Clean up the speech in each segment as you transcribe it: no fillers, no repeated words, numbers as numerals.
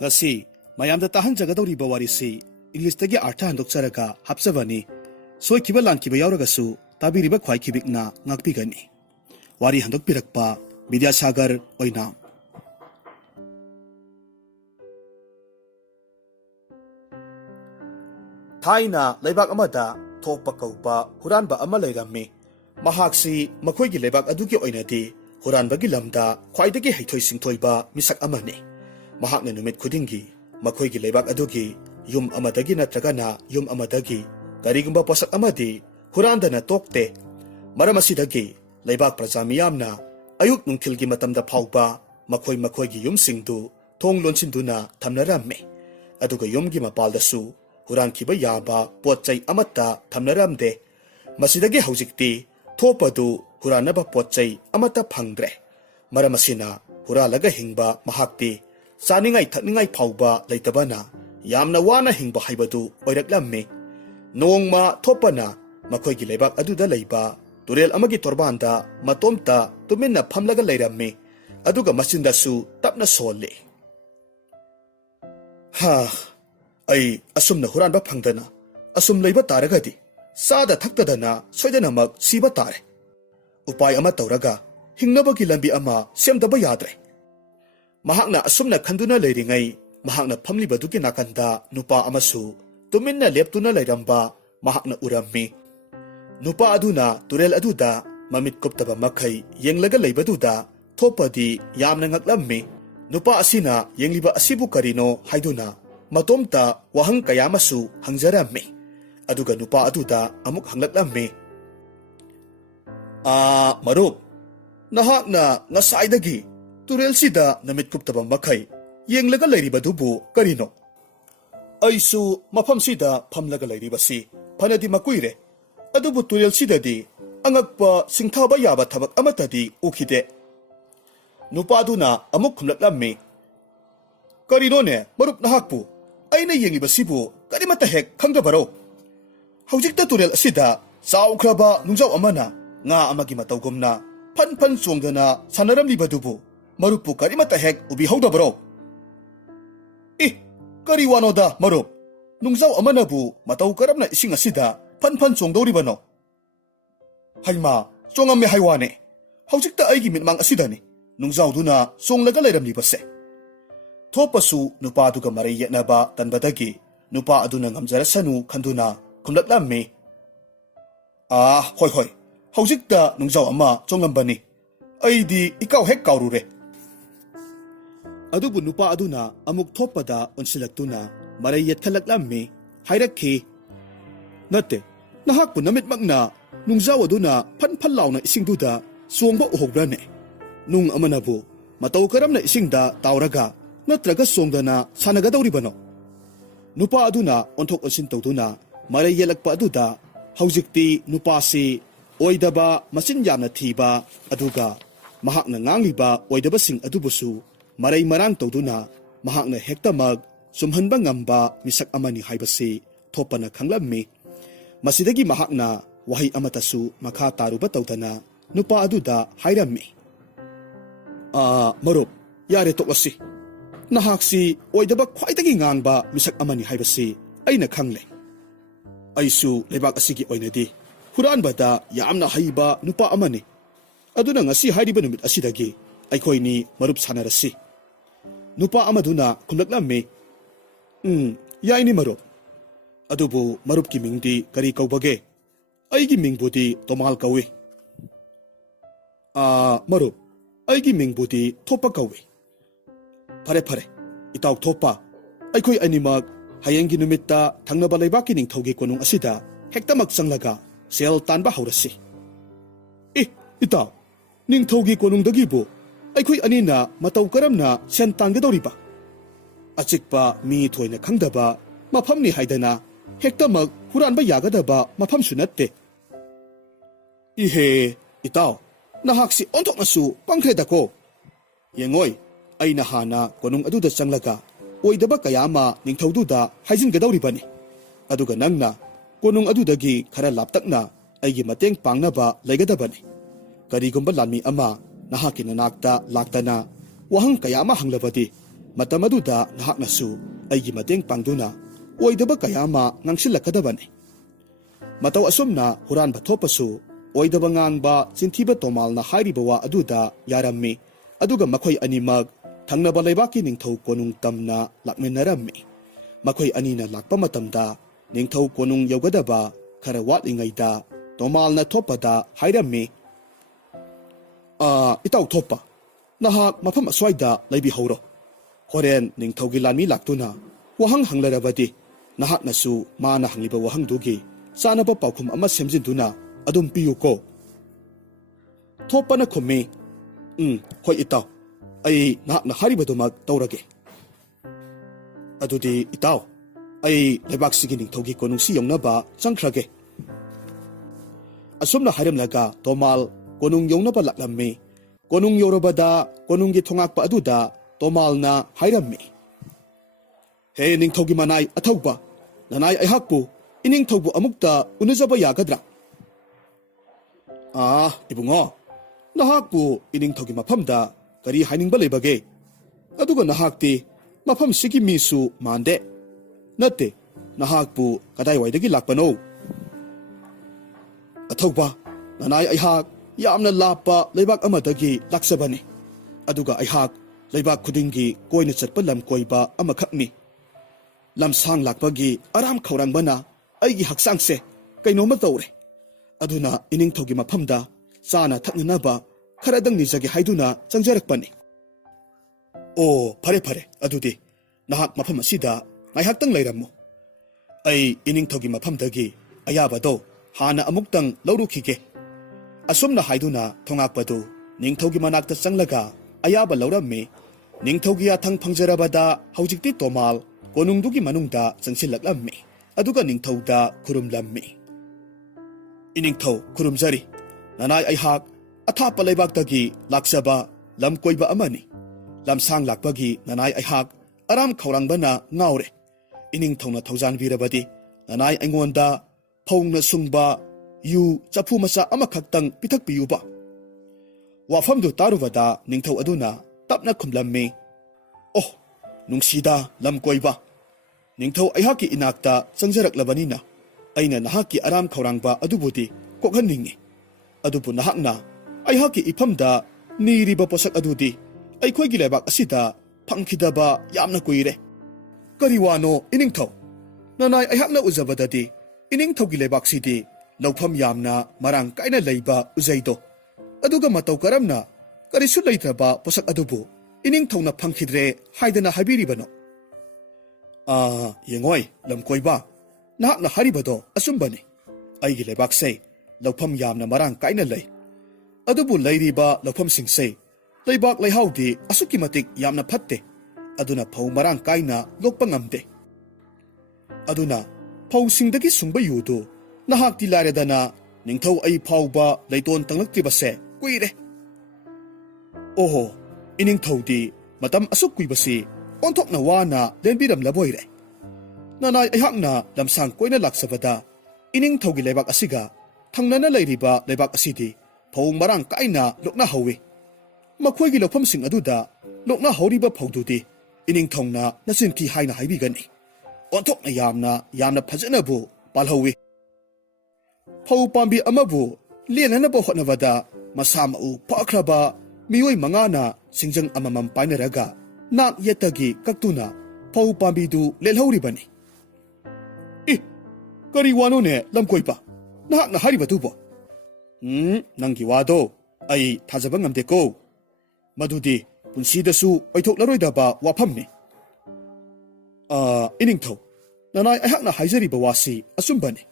ngasi mayamda tahanjagadawriba warisi Englistagi artha handokcharaga hapchabani soikiba lankiba yauragasu tabiriba khwaikibikna ngakpigani wari handokpirakpa Vidyasagar oina Thaina leibak amada thokpa kaupa huranba ama leirammi mahaksi makhoigi leibak adugi oinadi huranbagi lamda khwaidagi haithoi singthoiba misak amani mahakna numit khudingi makhoigi leibak adugi yum amadagi natragana yum amadagi karigumba posak amadi hurandana tokte maramasidagi leibak praja miyamna ayuk nungthilgi matamda phauba makhoigi yumsingdu thong lonsinduna thamnarammi aduga yumgi mapaldasu hurankiba yaba potchai amata thamnaramde masidagi haujikti thopadu huranaba potchai amata phangdre maramasina huralaga hingba mahakti saningai thakningai phauba leitabana yamna wana hingba haibadu oiraklammi nongma thopana makhoigi leibak aduda leiba turel amagi torbanda matomta tuminna phamlaga leirammi aduga masindasu tapna solle ha ai asumna huranba phangdana asum leiba taragadi sada thakdana soidanamak siba tare upai ama tauraga hingnabagi lambi ama semdaba yadre mahakna asumna khanduna leiringai mahakna phamlibadugi nakanda nupa amasu tuminna leptuna leiramba mahakna urammi nupa aduna turel aduda mamit kuptaba makhai yenglaga leibaduda thopadi yamna ngaklammi nupa asina yengliba asibu karino haiduna matomta wahang kayamasu hangjarammi aduga nupa aduda amuk hanglaklammi marup nahakna ngasaidagi turel sida namit kuptaba makhai yenglaga leiribadubu karino aisu mafam sida phamlaga leiribasi phanadi makuire adubu turel sidadi angakpa singthaba yaba thabak amatadi ukhide nupa aduna amuk khumlaklammi karinone marup nahakpu aina yenglibasibu karimata hek khangdabaro haujikta turel asida chawkhraba nungjaw amana nga amagi matawgumna phan chongdana sanaramlibadubu marupu karimata hek ubi haudabaro kari wanoda marup nungjaw amanabu mataw karamna ising asida phan chongdawribano haima chongamme haiwane haujikta aigi mitmang asidani nungjaw-duna chonglaga leiramlibase thopasu nupa aduga marai yetnaba tanbadagi nupa aduna ngamjarasanu khanduna khumlaklammi hoi haujikta nungjaw ama chongambani aidi ikaw hek kawrure adubu nupa aduna amuk thopada onsilaktuna marai yetkhalaklammi hairakhi natte nahakpu namitmakna nungjaw aduna phan launa isingduda chongba uhobrane nung amanabu mataw karamna isingda tawraga natraga chongdana sanagadawribano nupa aduna onthok onsin tawduna marai yelakpa aduda haujikti nupasi oidaba machin yamna thiba aduga mahakna ngangliba oidabasing adubusu marai marang tawduna mahakna hektamag sumhanba ngamba misak amani haibasi thopana khanglammi masidagi mahakna wahi amatasu makha taruba tawdana nupa aduda hairammi marup yare toklasi nahaksi oidaba khwaidagi ngangba misak amani haibasi aina khangle aisu lebak asigi oinadi huranbada yamna haiba nupa amani aduna ngasi hairiba numit asidagi aikhoini marup sanarasi nupa amaduna khumlaklammi yaini marup adubu marup ki mingdi kari kaubage aigi mingbudi tomal kawi marup aigi mingbudi thopa kawi fare itaw thopa aikoi animak hayengi numitta thangnaba leibaki ningthaugi konung asida hektamak changlaga sel tanba haurasi itaw ningthaugi konungdagi bu aikoi anina mataw karamna sen tanggadoriba achikpa mi thoina khangdaba mafamni haidana hektamak huranba yagadaba mafam sunatte ihe itaw nahaksi onthoknasu pangkhredako yengoi aina hana konung aduda changlaga oidaba kayama ningthaududa haijingadawribani aduga nangna konung adudagi khara laptakna aigi mateng pangnaba leigadabani karigumba lanmi ama nahaki nanakta laktana wahang kayama hanglabadi ꯃꯇꯝ ꯑꯗꯨꯗ ꯅꯍꯥꯛꯅꯁꯨ ꯑꯩꯒꯤ ꯃꯇꯦꯡ ꯄꯥꯡꯗꯨꯅ ꯑꯣꯏꯗꯕ ꯀꯌꯥ ꯑꯃ ꯉꯥꯡꯁꯤꯜꯂꯛꯀꯗꯕꯅꯤ꯫ ꯃꯇꯧ ꯑꯁꯨꯝꯅ ꯍꯨꯔꯥꯟꯕ ꯊꯣꯛꯄꯁꯨ ꯑꯣꯏꯗꯕ ꯉꯥꯡꯕ ꯆꯤꯟꯊꯤꯕ ꯇꯣꯃꯥꯜꯅ ꯍꯥꯏꯔꯤꯕ ꯋꯥ ꯑꯗꯨꯗ ꯌꯥꯔꯝꯃꯤ, ꯑꯗꯨꯒ ꯃꯈꯣꯏ ꯑꯅꯤꯃꯛ ꯊꯪꯅꯕ ꯂꯩꯕꯥꯛꯀꯤ ꯅꯤꯡꯊꯧ ꯀꯣꯅꯨꯡ ꯇꯝꯅ ꯂꯥꯛꯃꯤꯟꯅꯔꯝꯃꯤ꯫ ꯃꯈꯣꯏ ꯑꯅꯤꯅ ꯂꯥꯛꯄ ꯃꯇꯝꯗ ꯅꯤꯡꯊꯧ ꯀꯣꯅꯨꯡ ꯌꯧꯒꯗꯕ ꯈꯔ ꯋꯥꯠꯂꯤꯉꯩꯗ ꯇꯣꯃꯥꯜꯅ ꯊꯣꯞꯄꯗ ꯍꯥꯏꯔꯝꯃꯤ, ꯏꯇꯥꯎ ꯊꯣꯞꯄ, ꯅꯍꯥꯛ ꯃꯐꯝ ꯑꯁ꯭ꯋꯥꯏꯗ ꯂꯩꯕꯤꯍꯧꯔꯣ꯫ ꯍꯣꯔꯦꯟ ꯅꯤꯡꯊꯧꯒꯤ ꯂꯥꯟꯃꯤ ꯂꯥꯛꯇꯨꯅ ꯋꯥꯍꯪ ꯍꯪꯂꯔꯕꯗꯤ ꯅꯍꯥꯛꯅꯁꯨ ꯃꯥꯅ ꯍꯪꯂꯤꯕ ꯋꯥꯍꯪꯗꯨꯒꯤ ꯆꯥꯅꯕ ꯄꯥꯎꯈꯨꯝ ꯑꯃ ꯁꯦꯝꯖꯤꯟꯗꯨꯅ ꯑꯗꯨꯝ ꯄꯤꯌꯨꯀꯣ꯫ ꯊꯣꯞꯄꯅ ꯈꯨꯝꯃꯤ, ꯍꯣꯏ ꯏꯇꯥꯎ, ꯑꯩ ꯅꯍꯥꯛꯅ ꯍꯥꯏꯔꯤꯕꯗꯨꯃꯛ ꯇꯧꯔꯒꯦ꯫ ꯑꯗꯨꯗꯤ ꯏꯇꯥꯎ, ꯑꯩ ꯂꯩꯕꯥꯛꯁꯤꯒꯤ ꯅꯤꯡꯊꯧꯒꯤ ꯀꯣꯅꯨꯡꯁꯤ ꯌꯧꯅꯕ ꯆꯪꯈ꯭ꯔꯒꯦ꯫ ꯑꯁꯨꯝꯅ ꯍꯥꯏꯔꯝꯂꯒ ꯇꯣꯃꯥꯜ ꯀꯣꯅꯨꯡ ꯌꯧꯅꯕ ꯂꯥꯛꯂꯝꯃꯤ꯫ ꯀꯣꯅꯨꯡ ꯌꯧꯔꯕꯗ ꯀꯣꯅꯨꯡꯒꯤ ꯊꯣꯉꯥꯛꯄ ꯑꯗꯨꯗ ꯇꯣꯃꯥꯜꯅ ꯍꯥꯏꯔꯝꯃꯤ, ꯍꯦ ꯅꯤꯡꯊꯧꯒꯤ ꯃꯅꯥꯏ ꯑꯊꯧꯕ, ꯅꯅꯥꯏ ꯑꯩꯍꯥꯛꯄꯨ ꯏꯅꯤꯡꯊꯧꯕꯨ ꯑꯃꯨꯛꯇ ꯎꯅꯖꯕ ꯌꯥꯒꯗ꯭ꯔꯥ? ꯏꯕꯨꯡꯉꯣ, ꯅꯍꯥꯛꯄꯨ ꯏꯅꯤꯡꯊꯧꯒꯤ ꯃꯐꯝꯗ ꯀꯔꯤ ꯍꯥꯏꯅꯤꯡꯕ ꯂꯩꯕꯒꯦ? ꯑꯗꯨꯒ ꯅꯍꯥꯛꯇꯤ ꯃꯐꯝꯁꯤꯒꯤ ꯃꯤꯁꯨ ꯃꯥꯟꯗꯦ꯫ ꯅꯠꯇꯦ, ꯅꯍꯥꯛꯄꯨ ꯀꯗꯥꯏꯋꯥꯏꯗꯒꯤ ꯂꯥꯛꯄꯅꯣ? ꯑꯊꯧꯕ, ꯅꯅꯥꯏ ꯑꯩꯍꯥꯛ ꯌꯥꯝꯅ ꯂꯥꯞꯄ ꯂꯩꯕꯥꯛ ꯑꯃꯗꯒꯤ ꯂꯥꯛꯆꯕꯅꯤ, ꯑꯗꯨꯒ ꯑꯩꯍꯥꯛ ꯂꯩꯕꯥꯛ ꯈꯨꯗꯤꯡꯒꯤ ꯀꯣꯏꯅ ꯆꯠꯄ ꯂꯝ ꯀꯣꯏꯕ ꯑꯃꯈꯛꯅꯤ꯫ ꯂꯝꯁꯥꯡ ꯂꯥꯛꯄꯒꯤ ꯑꯔꯥꯝ ꯈꯧꯔꯥꯡꯕꯅ ꯑꯩꯒꯤ ꯍꯛꯆꯥꯡꯁꯦ ꯀꯩꯅꯣꯝꯃ ꯇꯧꯔꯦ꯫ ꯑꯗꯨꯅ ꯏꯅꯤꯡꯊꯧꯒꯤ ꯃꯐꯝꯗ ꯆꯥꯅ ꯊꯛꯅꯅꯕ ꯈꯔꯗꯪ ꯅꯤꯖꯒꯦ ꯍꯥꯏꯗꯨꯅ ꯆꯪꯖꯔꯛꯄꯅꯤ꯫ ꯑꯣ, ꯐꯔꯦ ꯐꯔꯦ, ꯑꯗꯨꯗꯤ ꯅꯍꯥꯛ ꯃꯐꯝ ꯑꯁꯤꯗ ꯉꯥꯏꯍꯥꯛꯇꯪ ꯂꯩꯔꯝꯃꯨ꯫ ꯑꯩ ꯏꯅꯤꯡꯊꯧꯒꯤ ꯃꯐꯝꯗꯒꯤ ꯑꯌꯥꯕꯗꯣ ꯍꯥꯟꯅ ꯑꯃꯨꯛꯇꯪ ꯂꯧꯔꯨꯈꯤꯒꯦ꯫ ꯑꯁꯨꯝꯅ ꯍꯥꯏꯗꯨꯅ ꯊꯣꯉꯥꯛꯄꯗꯨ ꯅꯤꯡꯊꯧꯒꯤ ꯃꯅꯥꯛꯇ ꯆꯪꯂꯒ ꯑꯌꯥꯕ ꯂꯧꯔꯝꯃꯤ꯫ ꯅꯤꯡꯊꯧꯒꯤ ꯌꯥꯊꯪ ꯐꯪꯖꯔꯕꯗ ꯍꯧꯖꯤꯛꯇꯤ ꯇꯣꯃꯥꯜ ꯀꯣꯅꯨꯡꯗꯨꯒꯤ ꯃꯅꯨꯡꯗ ꯆꯪꯁꯤꯜꯂꯛꯂꯝꯃꯤ, ꯑꯗꯨꯒ ꯅꯤꯡꯊꯧꯗ ꯈꯨꯔꯨꯝꯂꯝꯃꯤ꯫ ꯏꯅꯤꯡꯊꯧ ꯈꯨꯔꯨꯝꯖꯔꯤ, ꯅꯅꯥꯏ ꯑꯩꯍꯥꯛ ꯑꯊꯥꯞꯄ ꯂꯩꯕꯥꯛꯇꯒꯤ ꯂꯥꯛꯆꯕ ꯂꯝ ꯀꯣꯏꯕ ꯑꯃꯅꯤ꯫ ꯂꯝꯁꯥꯡ ꯂꯥꯛꯄꯒꯤ ꯅꯅꯥꯏ ꯑꯩꯍꯥꯛ ꯑꯔꯥꯝ ꯈꯧꯔꯥꯡꯕꯅ ꯉꯥꯎꯔꯦ꯫ ꯏꯅꯤꯡꯊꯧꯅ ꯊꯧꯖꯥꯟꯕꯤꯔꯕꯗꯤ ꯅꯅꯥꯏ ꯑꯩꯉꯣꯟꯗ ꯐꯧꯅ ꯁꯨꯡꯕ ꯌꯨ ꯆꯐꯨ ꯃꯆꯥ ꯑꯃꯈꯛꯇꯪ ꯄꯤꯊꯛꯄꯤꯌꯨꯕ꯫ ꯋꯥꯐꯝꯗꯨ ꯇꯥꯔꯨꯕꯗ ꯅꯤꯡꯊꯧ ꯑꯗꯨꯅ ꯇꯞꯅ ꯈꯨꯝꯂꯝꯃꯤ, ꯑꯣ, ꯅꯨꯡꯁꯤꯗ ꯂꯝ ꯀꯣꯏꯕ, ꯅꯤꯡꯊꯧ ꯑꯩꯍꯥꯛꯀꯤ ꯏꯅꯥꯛꯇ ꯆꯪꯖꯔꯛꯂꯕꯅꯤꯅ ꯑꯩꯅ ꯅꯍꯥꯛꯀꯤ ꯑꯔꯥꯝ ꯈꯧꯔꯥꯡꯕ ꯑꯗꯨꯕꯨꯗꯤ ꯀꯣꯛꯍꯟꯅꯤꯡꯉꯤ꯫ ꯑꯗꯨꯕꯨ ꯅꯍꯥꯛꯅ ꯑꯩꯍꯥꯛꯀꯤ ꯏꯐꯝꯗ ꯅꯤꯔꯤꯕ ꯄꯣꯠꯁꯛ ꯑꯗꯨꯗꯤ ꯑꯩꯈꯣꯏꯒꯤ ꯂꯩꯕꯥꯛ ꯑꯁꯤꯗ ꯐꯪꯈꯤꯗꯕ ꯌꯥꯝꯅ ꯀꯨꯏꯔꯦ꯫ ꯀꯔꯤ ꯋꯥꯅꯣ ꯏꯅꯤꯡꯊꯧ? ꯅꯅꯥꯏ ꯑꯩꯍꯥꯛꯅ ꯎꯖꯕꯗꯗꯤ ꯏꯅꯤꯡꯊꯧꯒꯤ ꯂꯩꯕꯥꯛꯁꯤꯗꯤ ꯂꯧꯐꯝ ꯌꯥꯝꯅ ꯃꯔꯥꯡ ꯀꯥꯏꯅ ꯂꯩꯕ ꯎꯖꯩꯗꯣ, ꯑꯗꯨꯒ ꯃꯇꯧ ꯀꯔꯝꯅ ꯀꯔꯤꯁꯨ ꯂꯩꯇ꯭ꯔꯕ ꯄꯣꯠꯁꯛ ꯑꯗꯨꯕꯨ ꯏꯅꯤꯡꯊꯧꯅ ꯐꯪꯈꯤꯗ꯭ꯔꯦ ꯍꯥꯏꯗꯅ ꯍꯥꯏꯕꯤꯔꯤꯕꯅꯣ? ꯌꯦꯡꯉꯣꯏ ꯂꯝꯀꯣꯏꯕ, ꯅꯍꯥꯛꯅ ꯍꯥꯏꯔꯤꯕꯗꯣ ꯑꯆꯨꯝꯕꯅꯤ꯫ ꯑꯩꯒꯤ ꯂꯩꯕꯥꯛꯁꯦ ꯂꯧꯐꯝ ꯌꯥꯝꯅ ꯃꯔꯥꯡ ꯀꯥꯏꯅ ꯂꯩ, ꯑꯗꯨꯕꯨ ꯂꯩꯔꯤꯕ ꯂꯧꯐꯝꯁꯤꯡꯁꯦ ꯂꯩꯕꯥꯛ ꯂꯩꯍꯥꯎꯗꯤ ꯑꯁꯨꯛꯀꯤ ꯃꯇꯤꯛ ꯌꯥꯝꯅ ꯐꯠꯇꯦ, ꯑꯗꯨꯅ ꯐꯧ ꯃꯔꯥꯡ ꯀꯥꯏꯅ ꯂꯣꯛꯄ ꯉꯝꯗꯦ꯫ ꯑꯗꯨꯅ ꯐꯧꯁꯤꯡꯗꯒꯤ ꯁꯨꯡꯕ ꯌꯨꯗꯨ ꯅꯍꯥꯛꯇꯤ ꯂꯥꯏꯔꯗꯅ ꯅꯤꯡꯊꯧ ꯑꯩ ꯐꯥꯎꯕ ꯂꯩꯇꯣꯟ ꯇꯪꯂꯛꯇ꯭ꯔꯤꯕꯁꯦ ꯀꯨꯏꯔꯦ꯫ ꯑꯣꯍꯣ, ꯏꯅꯤꯡꯊꯧꯗꯤ ꯃꯇꯝ ꯑꯁꯨꯛ ꯀꯨꯏꯕꯁꯤ ꯑꯣꯟꯊꯣꯛꯅ ꯋꯥꯅ ꯂꯦꯟꯕꯤꯔꯝꯂꯕꯣꯏꯔꯦ꯫ ꯅꯅꯥꯏ ꯑꯩꯍꯥꯛꯅ ꯂꯝꯁꯥꯡ ꯀꯣꯏꯅ ꯂꯥꯛꯆꯕꯗ ꯏꯅꯤꯡꯊꯧꯒꯤ ꯂꯩꯕꯥꯛ ꯑꯁꯤꯒ ꯊꯪꯅꯅ ꯂꯩꯔꯤꯕ ꯂꯩꯕꯥꯛ ꯑꯁꯤꯗꯤ ꯐꯧ ꯃꯔꯥꯡ ꯀꯥꯏꯅ ꯂꯣꯛꯅꯍꯧꯋꯤ꯫ ꯃꯈꯣꯏꯒꯤ ꯂꯧꯐꯝꯁꯤꯡ ꯑꯗꯨꯗ ꯂꯣꯛꯅꯍꯧꯔꯤꯕ ꯐꯧꯗꯨꯗꯤ ꯏꯅꯤꯡꯊꯧꯅ ꯅꯆꯤꯟꯊꯤ ꯍꯥꯏꯅ ꯍꯥꯏꯕꯤꯒꯅꯤ꯫ ꯑꯣꯟꯊꯣꯛꯅ ꯌꯥꯝꯅ ꯐꯖꯅꯕꯨ ꯄꯥꯜꯍꯧꯋꯤ꯫ ꯐꯧ ꯄꯥꯝꯕꯤ ꯑꯃꯕꯨ ꯂꯦꯟꯅꯅꯕ ꯍꯣꯠꯅꯕꯗ ꯃꯁꯥ ꯃꯎ ꯐꯈ꯭ꯔꯕ ꯃꯤꯑꯣꯏ 5ꯅ ꯁꯤꯡꯖꯪ ꯑꯃꯃꯝ ꯄꯥꯏꯅꯔꯒ ꯅꯥꯛ ꯌꯦꯠꯇꯒꯤ ꯀꯛꯇꯨꯅ ꯐꯧ ꯄꯥꯝꯕꯤꯗꯨ ꯂꯦꯜꯍꯧꯔꯤꯕꯅꯤ꯫ ꯀꯔꯤ ꯋꯥꯅꯣꯅꯦ ꯂꯝꯀꯣꯏꯕ, ꯅꯍꯥꯛꯅ ꯍꯥꯏꯔꯤꯕꯗꯨꯕꯣ? ꯅꯪꯒꯤ ꯋꯥꯗꯣ ꯑꯩ ꯊꯥꯖꯕ ꯉꯝꯗꯦꯀꯣ꯫ ꯃꯗꯨꯗꯤ ꯄꯨꯟꯁꯤꯗꯁꯨ ꯑꯣꯏꯊꯣꯛꯂꯔꯣꯏꯗꯕ ꯋꯥꯐꯝꯅꯤ꯫ ꯏꯅꯤꯡꯊꯧ, ꯅꯅꯥꯏ ꯑꯩꯍꯥꯛꯅ ꯍꯥꯏꯖꯔꯤꯕ ꯋꯥꯁꯤ ꯑꯆꯨꯝꯕꯅꯤ꯫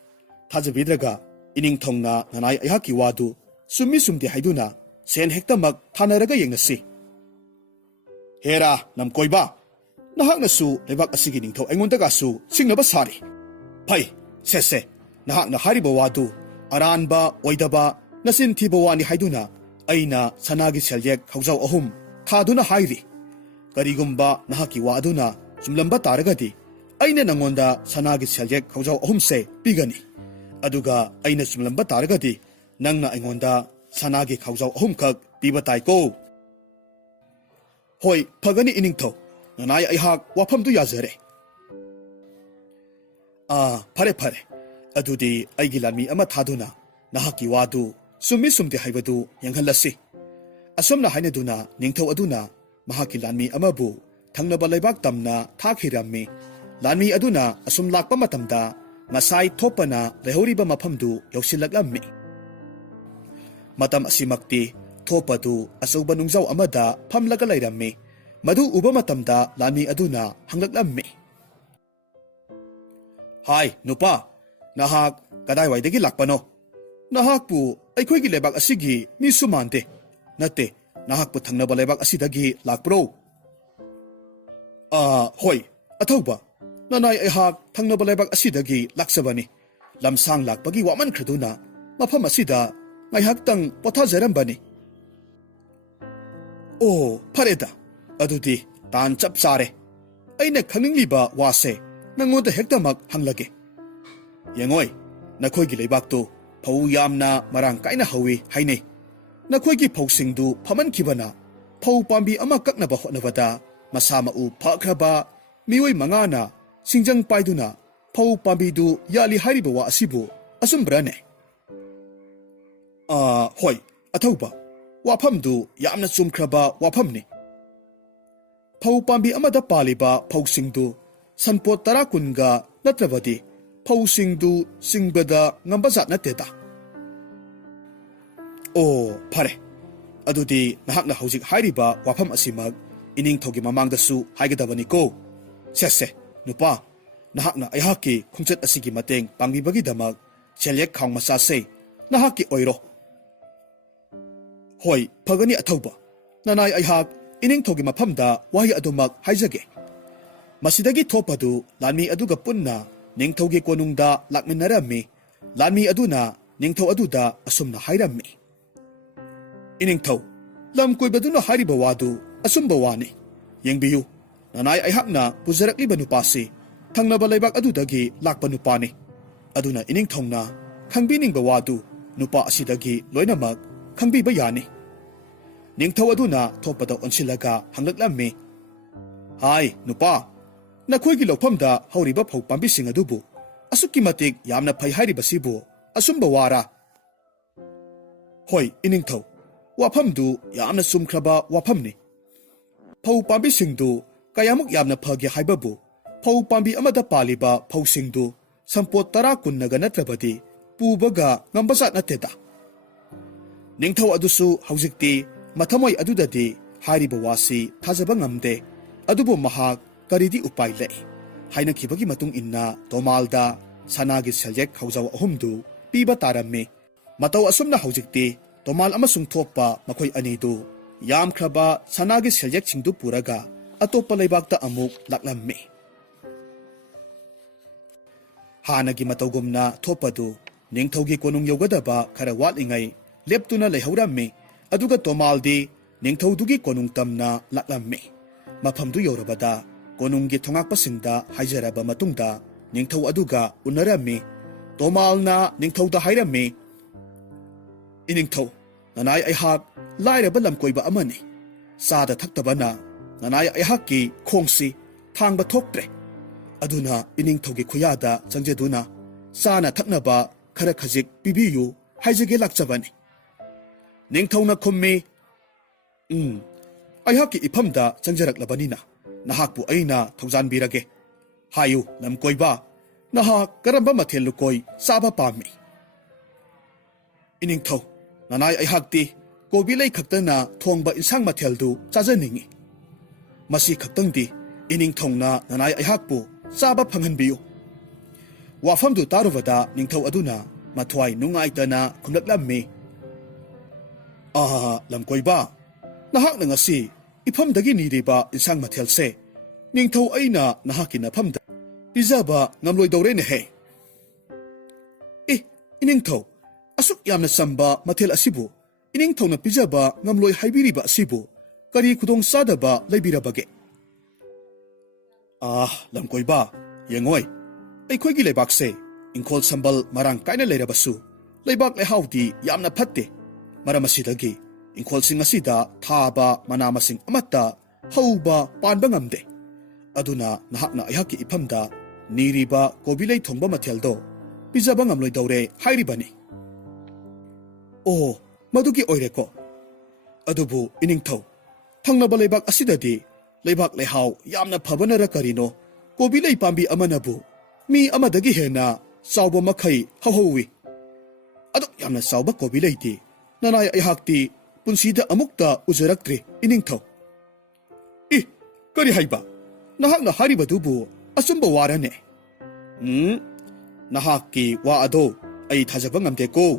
ꯊꯥꯖꯕꯤꯗ꯭ꯔꯒ ꯏꯅꯤꯡꯊꯧꯅ ꯅꯅꯥꯏ ꯑꯩꯍꯥꯛꯀꯤ ꯋꯥꯗꯨ ꯆꯨꯝꯃꯤ ꯆꯨꯝꯗꯦ ꯍꯥꯏꯗꯨꯅ ꯁꯦꯟ ꯍꯦꯛꯇꯃꯛ ꯊꯥꯅꯔꯒ ꯌꯦꯡꯅꯁꯤ꯫ ꯍꯦꯔꯥ ꯂꯝꯀꯣꯏꯕ, ꯅꯍꯥꯛꯅꯁꯨ ꯂꯩꯕꯥꯛ ꯑꯁꯤꯒꯤ ꯅꯤꯡꯊꯧ ꯑꯩꯉꯣꯟꯗꯒꯁꯨ ꯆꯤꯡꯅꯕ ꯁꯥꯔꯤ꯫ ꯐꯩ, ꯁꯦ, ꯅꯍꯥꯛꯅ ꯍꯥꯏꯔꯤꯕ ꯋꯥꯗꯨ ꯑꯔꯥꯟꯕ ꯑꯣꯏꯗꯕ ꯅꯆꯤꯟ ꯊꯤꯕ ꯋꯥꯅꯤ ꯍꯥꯏꯗꯨꯅ ꯑꯩꯅ ꯁꯅꯥꯒꯤ ꯁꯦꯜꯌꯦꯛ ꯈꯧꯖꯥꯎ 3 ꯊꯥꯗꯨꯅ ꯍꯥꯏꯔꯤ꯫ ꯀꯔꯤꯒꯨꯝꯕ ꯅꯍꯥꯛꯀꯤ ꯋꯥ ꯑꯗꯨꯅ ꯆꯨꯝꯂꯝꯕ ꯇꯥꯔꯒꯗꯤ ꯑꯩꯅ ꯅꯪꯉꯣꯟꯗ ꯁꯅꯥꯒꯤ ꯁꯦꯜꯌꯦꯛ ꯈꯧꯖꯥꯎ 3ꯁꯦ ꯄꯤꯒꯅꯤ, ꯑꯗꯨꯒ ꯑꯩꯅ ꯆꯨꯝꯂꯝꯕ ꯇꯥꯔꯒꯗꯤ ꯅꯪꯅ ꯑꯩꯉꯣꯟꯗ ꯁꯅꯥꯒꯤ ꯈꯧꯖꯥꯎ 3 ꯈꯛ ꯄꯤꯕ ꯇꯥꯏꯀꯣ꯫ ꯍꯣꯏ, ꯐꯒꯅꯤ ꯏꯅꯤꯡꯊꯧ, nanay aihak wafamdu yazare. Phare phare. Adudi aigi lanmi ama thaduna nahaki wadu summi sumti haibadu yanghalasi. Asomna hainaduna ningthau aduna mahaki lanmi amabu thangnaba laibak tamna thakhirammi. Lanmi aduna asum lakpa matamda ngasai thopana lehoriba mafamdu yausilaklammi. Matam asimakti thopadu asauba nungzau amada phamlaga lairammi. Madu uba matamda lanmi aduna hanglaklammi. Hai, nupa, nahak kadai waidagi lakpano. Nahak pu aikhoigi lebak asigi mi sumante. Nate, nahak pu thangnaba lebak asidagi lakpro. Hoi, athauba. Nanay aihak thangnaba lebak asidagi laksabani. Lamsang lakpagi waman khraduna. Mafam asida ngaihaktang pothajarambani. Phareda. Adudi tan chap sare. Aina khangningliba wase. Nangoda hektamak hanglage. Yangoy, nakhoigi leibakto phau yamna marang kaina hawi haine. Nakhoigi phausindu phamankibana phau pambi ama kaknaba hotnabada masama u phakraba mioi mangana singjang paiduna phau pambidu yali hariba wa asibu asumbrane. Hoi, athauba. Wafamdu yamna chumkraba wafamni. Phau pambi amada paliba phausingdu sanpot tarakunga natrabadi phausindu singbada ngambazat nateta. Phare. Adudi nahakna hojik hairiba wafam asimag iningthogi mamangdasu haigadabani ko. Sese, nupa, nahakna aihaki khungchat asigi mateng pangbibagi damag chelek khang masase nahaki oiro. Hoi, phagani athauba. Nanay aihak iningthogi mafamda wahi adumak haijage. Masidagi thopadu lanmi aduga punna ningthaugi konungda lakminarami. Lanmi aduna ningthau aduda asumna hairammi. Iningthau, lam koibaduna hariba wadu asumba wani. Yengbiyu, nanay aihakna pujarakliba nupasi thangnaba laibak adudagi lakpa nupani. Aduna iningthongna khangbiningbba wadu nupa asidagi loinamak khangbiba yani. Ningthau aduna thopada onsilaga hanglaklammi. Hai, nupa, nakhoigi lawfamda hauriba phau pambising adubu asukki matik yamna phai hairibasibu asumba wara. Hoi, iningthau, wafamdu yamna sumkraba wafamni. Phau pambisingdu kayamuk yamna phage haibabu phau pambi amada paliba phausingdu sampot tara kunnaga natrabadi pubaga ngambasat nateta. Ningthau adusu haujikti mathamoi adudadi hariba wasi thajaba ngamde. Adubu mahak karidi upai le. Haina kibagi matung inna tomalda sanagi seljek haujaw ahumdu piba tarammi. Mataw asumna haujikti tomal amasung thoppa makhoi anidu yam khraba sanagi seljek chingdu puraga atopa leibakta amuk laklammi. Hanagi matawgumna thopadu ningthaugi konung yogadaba khara watlingai leptuna leihaurammi. Aduga tomaldi ningthaudugi konung tamna laklammi. Mafamdu yorabada konunggi thongakpasinda haijaraba matungda ningthau aduga unarami. Tomalna ningthauda hairammi. Iningthau, nanay aihak lairaba lamkoiba amani. Sada thaktabana nanay aihakki khongsi thangba thoktre. Aduna iningthaugi khuyada changjaduna sana thaknaba khara khajik pibiyu haijage lakchabani. Ningthauna khummi. Aihaki iphamda changjaraklabanina nahakpu aina thongjanbirage. Hayu lamkoiba nahak karamba mathel lukoi saba pami. Iningthau, nanay aihakti kobilay khaktana thongba insang matheldu chajaningi. Masi khaktangdi iningthongna nanay aihakpu saba phanghanbiyu. Wafamdu taruvada ningthau aduna mathwai nungaitana khumlaklammi. Lamkoiba, nahakna ngasi iphamdagi niriba insang mathelse ningthau aina nahaki nafamda pizaba ngamloidawrene he. Iningthau, asuk yamna samba mathel asibu iningthauna pizaba ngamloi haibiriba asibu kari khudong sadaba leibirabage. Lamkoiba, yengoi, aikhoigi leibakse ingkhol sambal marang kaina leirabasu leibak lehaudi yamna phatte. Maramasidagi ingkhol sing asida thaba manamasing amatta hauba panba ngamde. ꯑꯗꯨꯅ ꯅꯍꯥꯛꯅ ꯑꯩꯍꯥꯛꯀꯤ ꯏꯐꯝꯗ ꯅꯤꯔꯤꯕ ꯀꯣꯕꯤꯂꯩ ꯊꯣꯡꯕ ꯃꯊꯦꯜꯗꯣ ꯄꯤꯖꯕ ꯉꯝꯂꯣꯏꯗꯧꯔꯦ ꯍꯥꯏꯔꯤꯕꯅꯤ꯫ ꯑꯣ, ꯃꯗꯨꯒꯤ ꯑꯣꯏꯔꯦꯀꯣ꯫ ꯑꯗꯨꯕꯨ ꯏꯅꯤꯡꯊꯧ, ꯊꯪꯅꯕ ꯂꯩꯕꯥꯛ ꯑꯁꯤꯗꯗꯤ ꯂꯩꯕꯥꯛ ꯂꯩꯍꯥꯎ ꯌꯥꯝꯅ ꯐꯕꯅꯔ ꯀꯔꯤꯅꯣ ꯀꯣꯕꯤꯂꯩ ꯄꯥꯝꯕꯤ ꯑꯃꯅꯕꯨ ꯃꯤ ꯑꯃꯗꯒꯤ ꯍꯦꯟꯅ ꯆꯥꯎꯕ ꯃꯈꯩ ꯍꯧꯍꯧꯋꯤ꯫ ꯑꯗꯨꯛ ꯌꯥꯝꯅ ꯆꯥꯎꯕ ꯀꯣꯕꯤꯂꯩꯗꯤ ꯅꯅꯥꯏ ꯑꯩꯍꯥꯛꯇꯤ ꯄꯨꯟꯁꯤꯗ ꯑꯃꯨꯛꯇ ꯎꯖꯔꯛꯇ꯭ꯔꯤ ꯏꯅꯤꯡꯊꯧ꯫ ꯀꯔꯤ ꯍꯥꯏꯕ? ꯅꯍꯥꯛꯅ ꯍꯥꯏꯔꯤꯕꯗꯨꯕꯨ ꯑꯆꯨꯝꯕ ꯋꯥꯔꯅꯦ? ꯅꯍꯥꯛꯀꯤ ꯋꯥ ꯑꯗꯣ ꯑꯩ ꯊꯥꯖꯕ ꯉꯝꯗꯦꯀꯣ꯫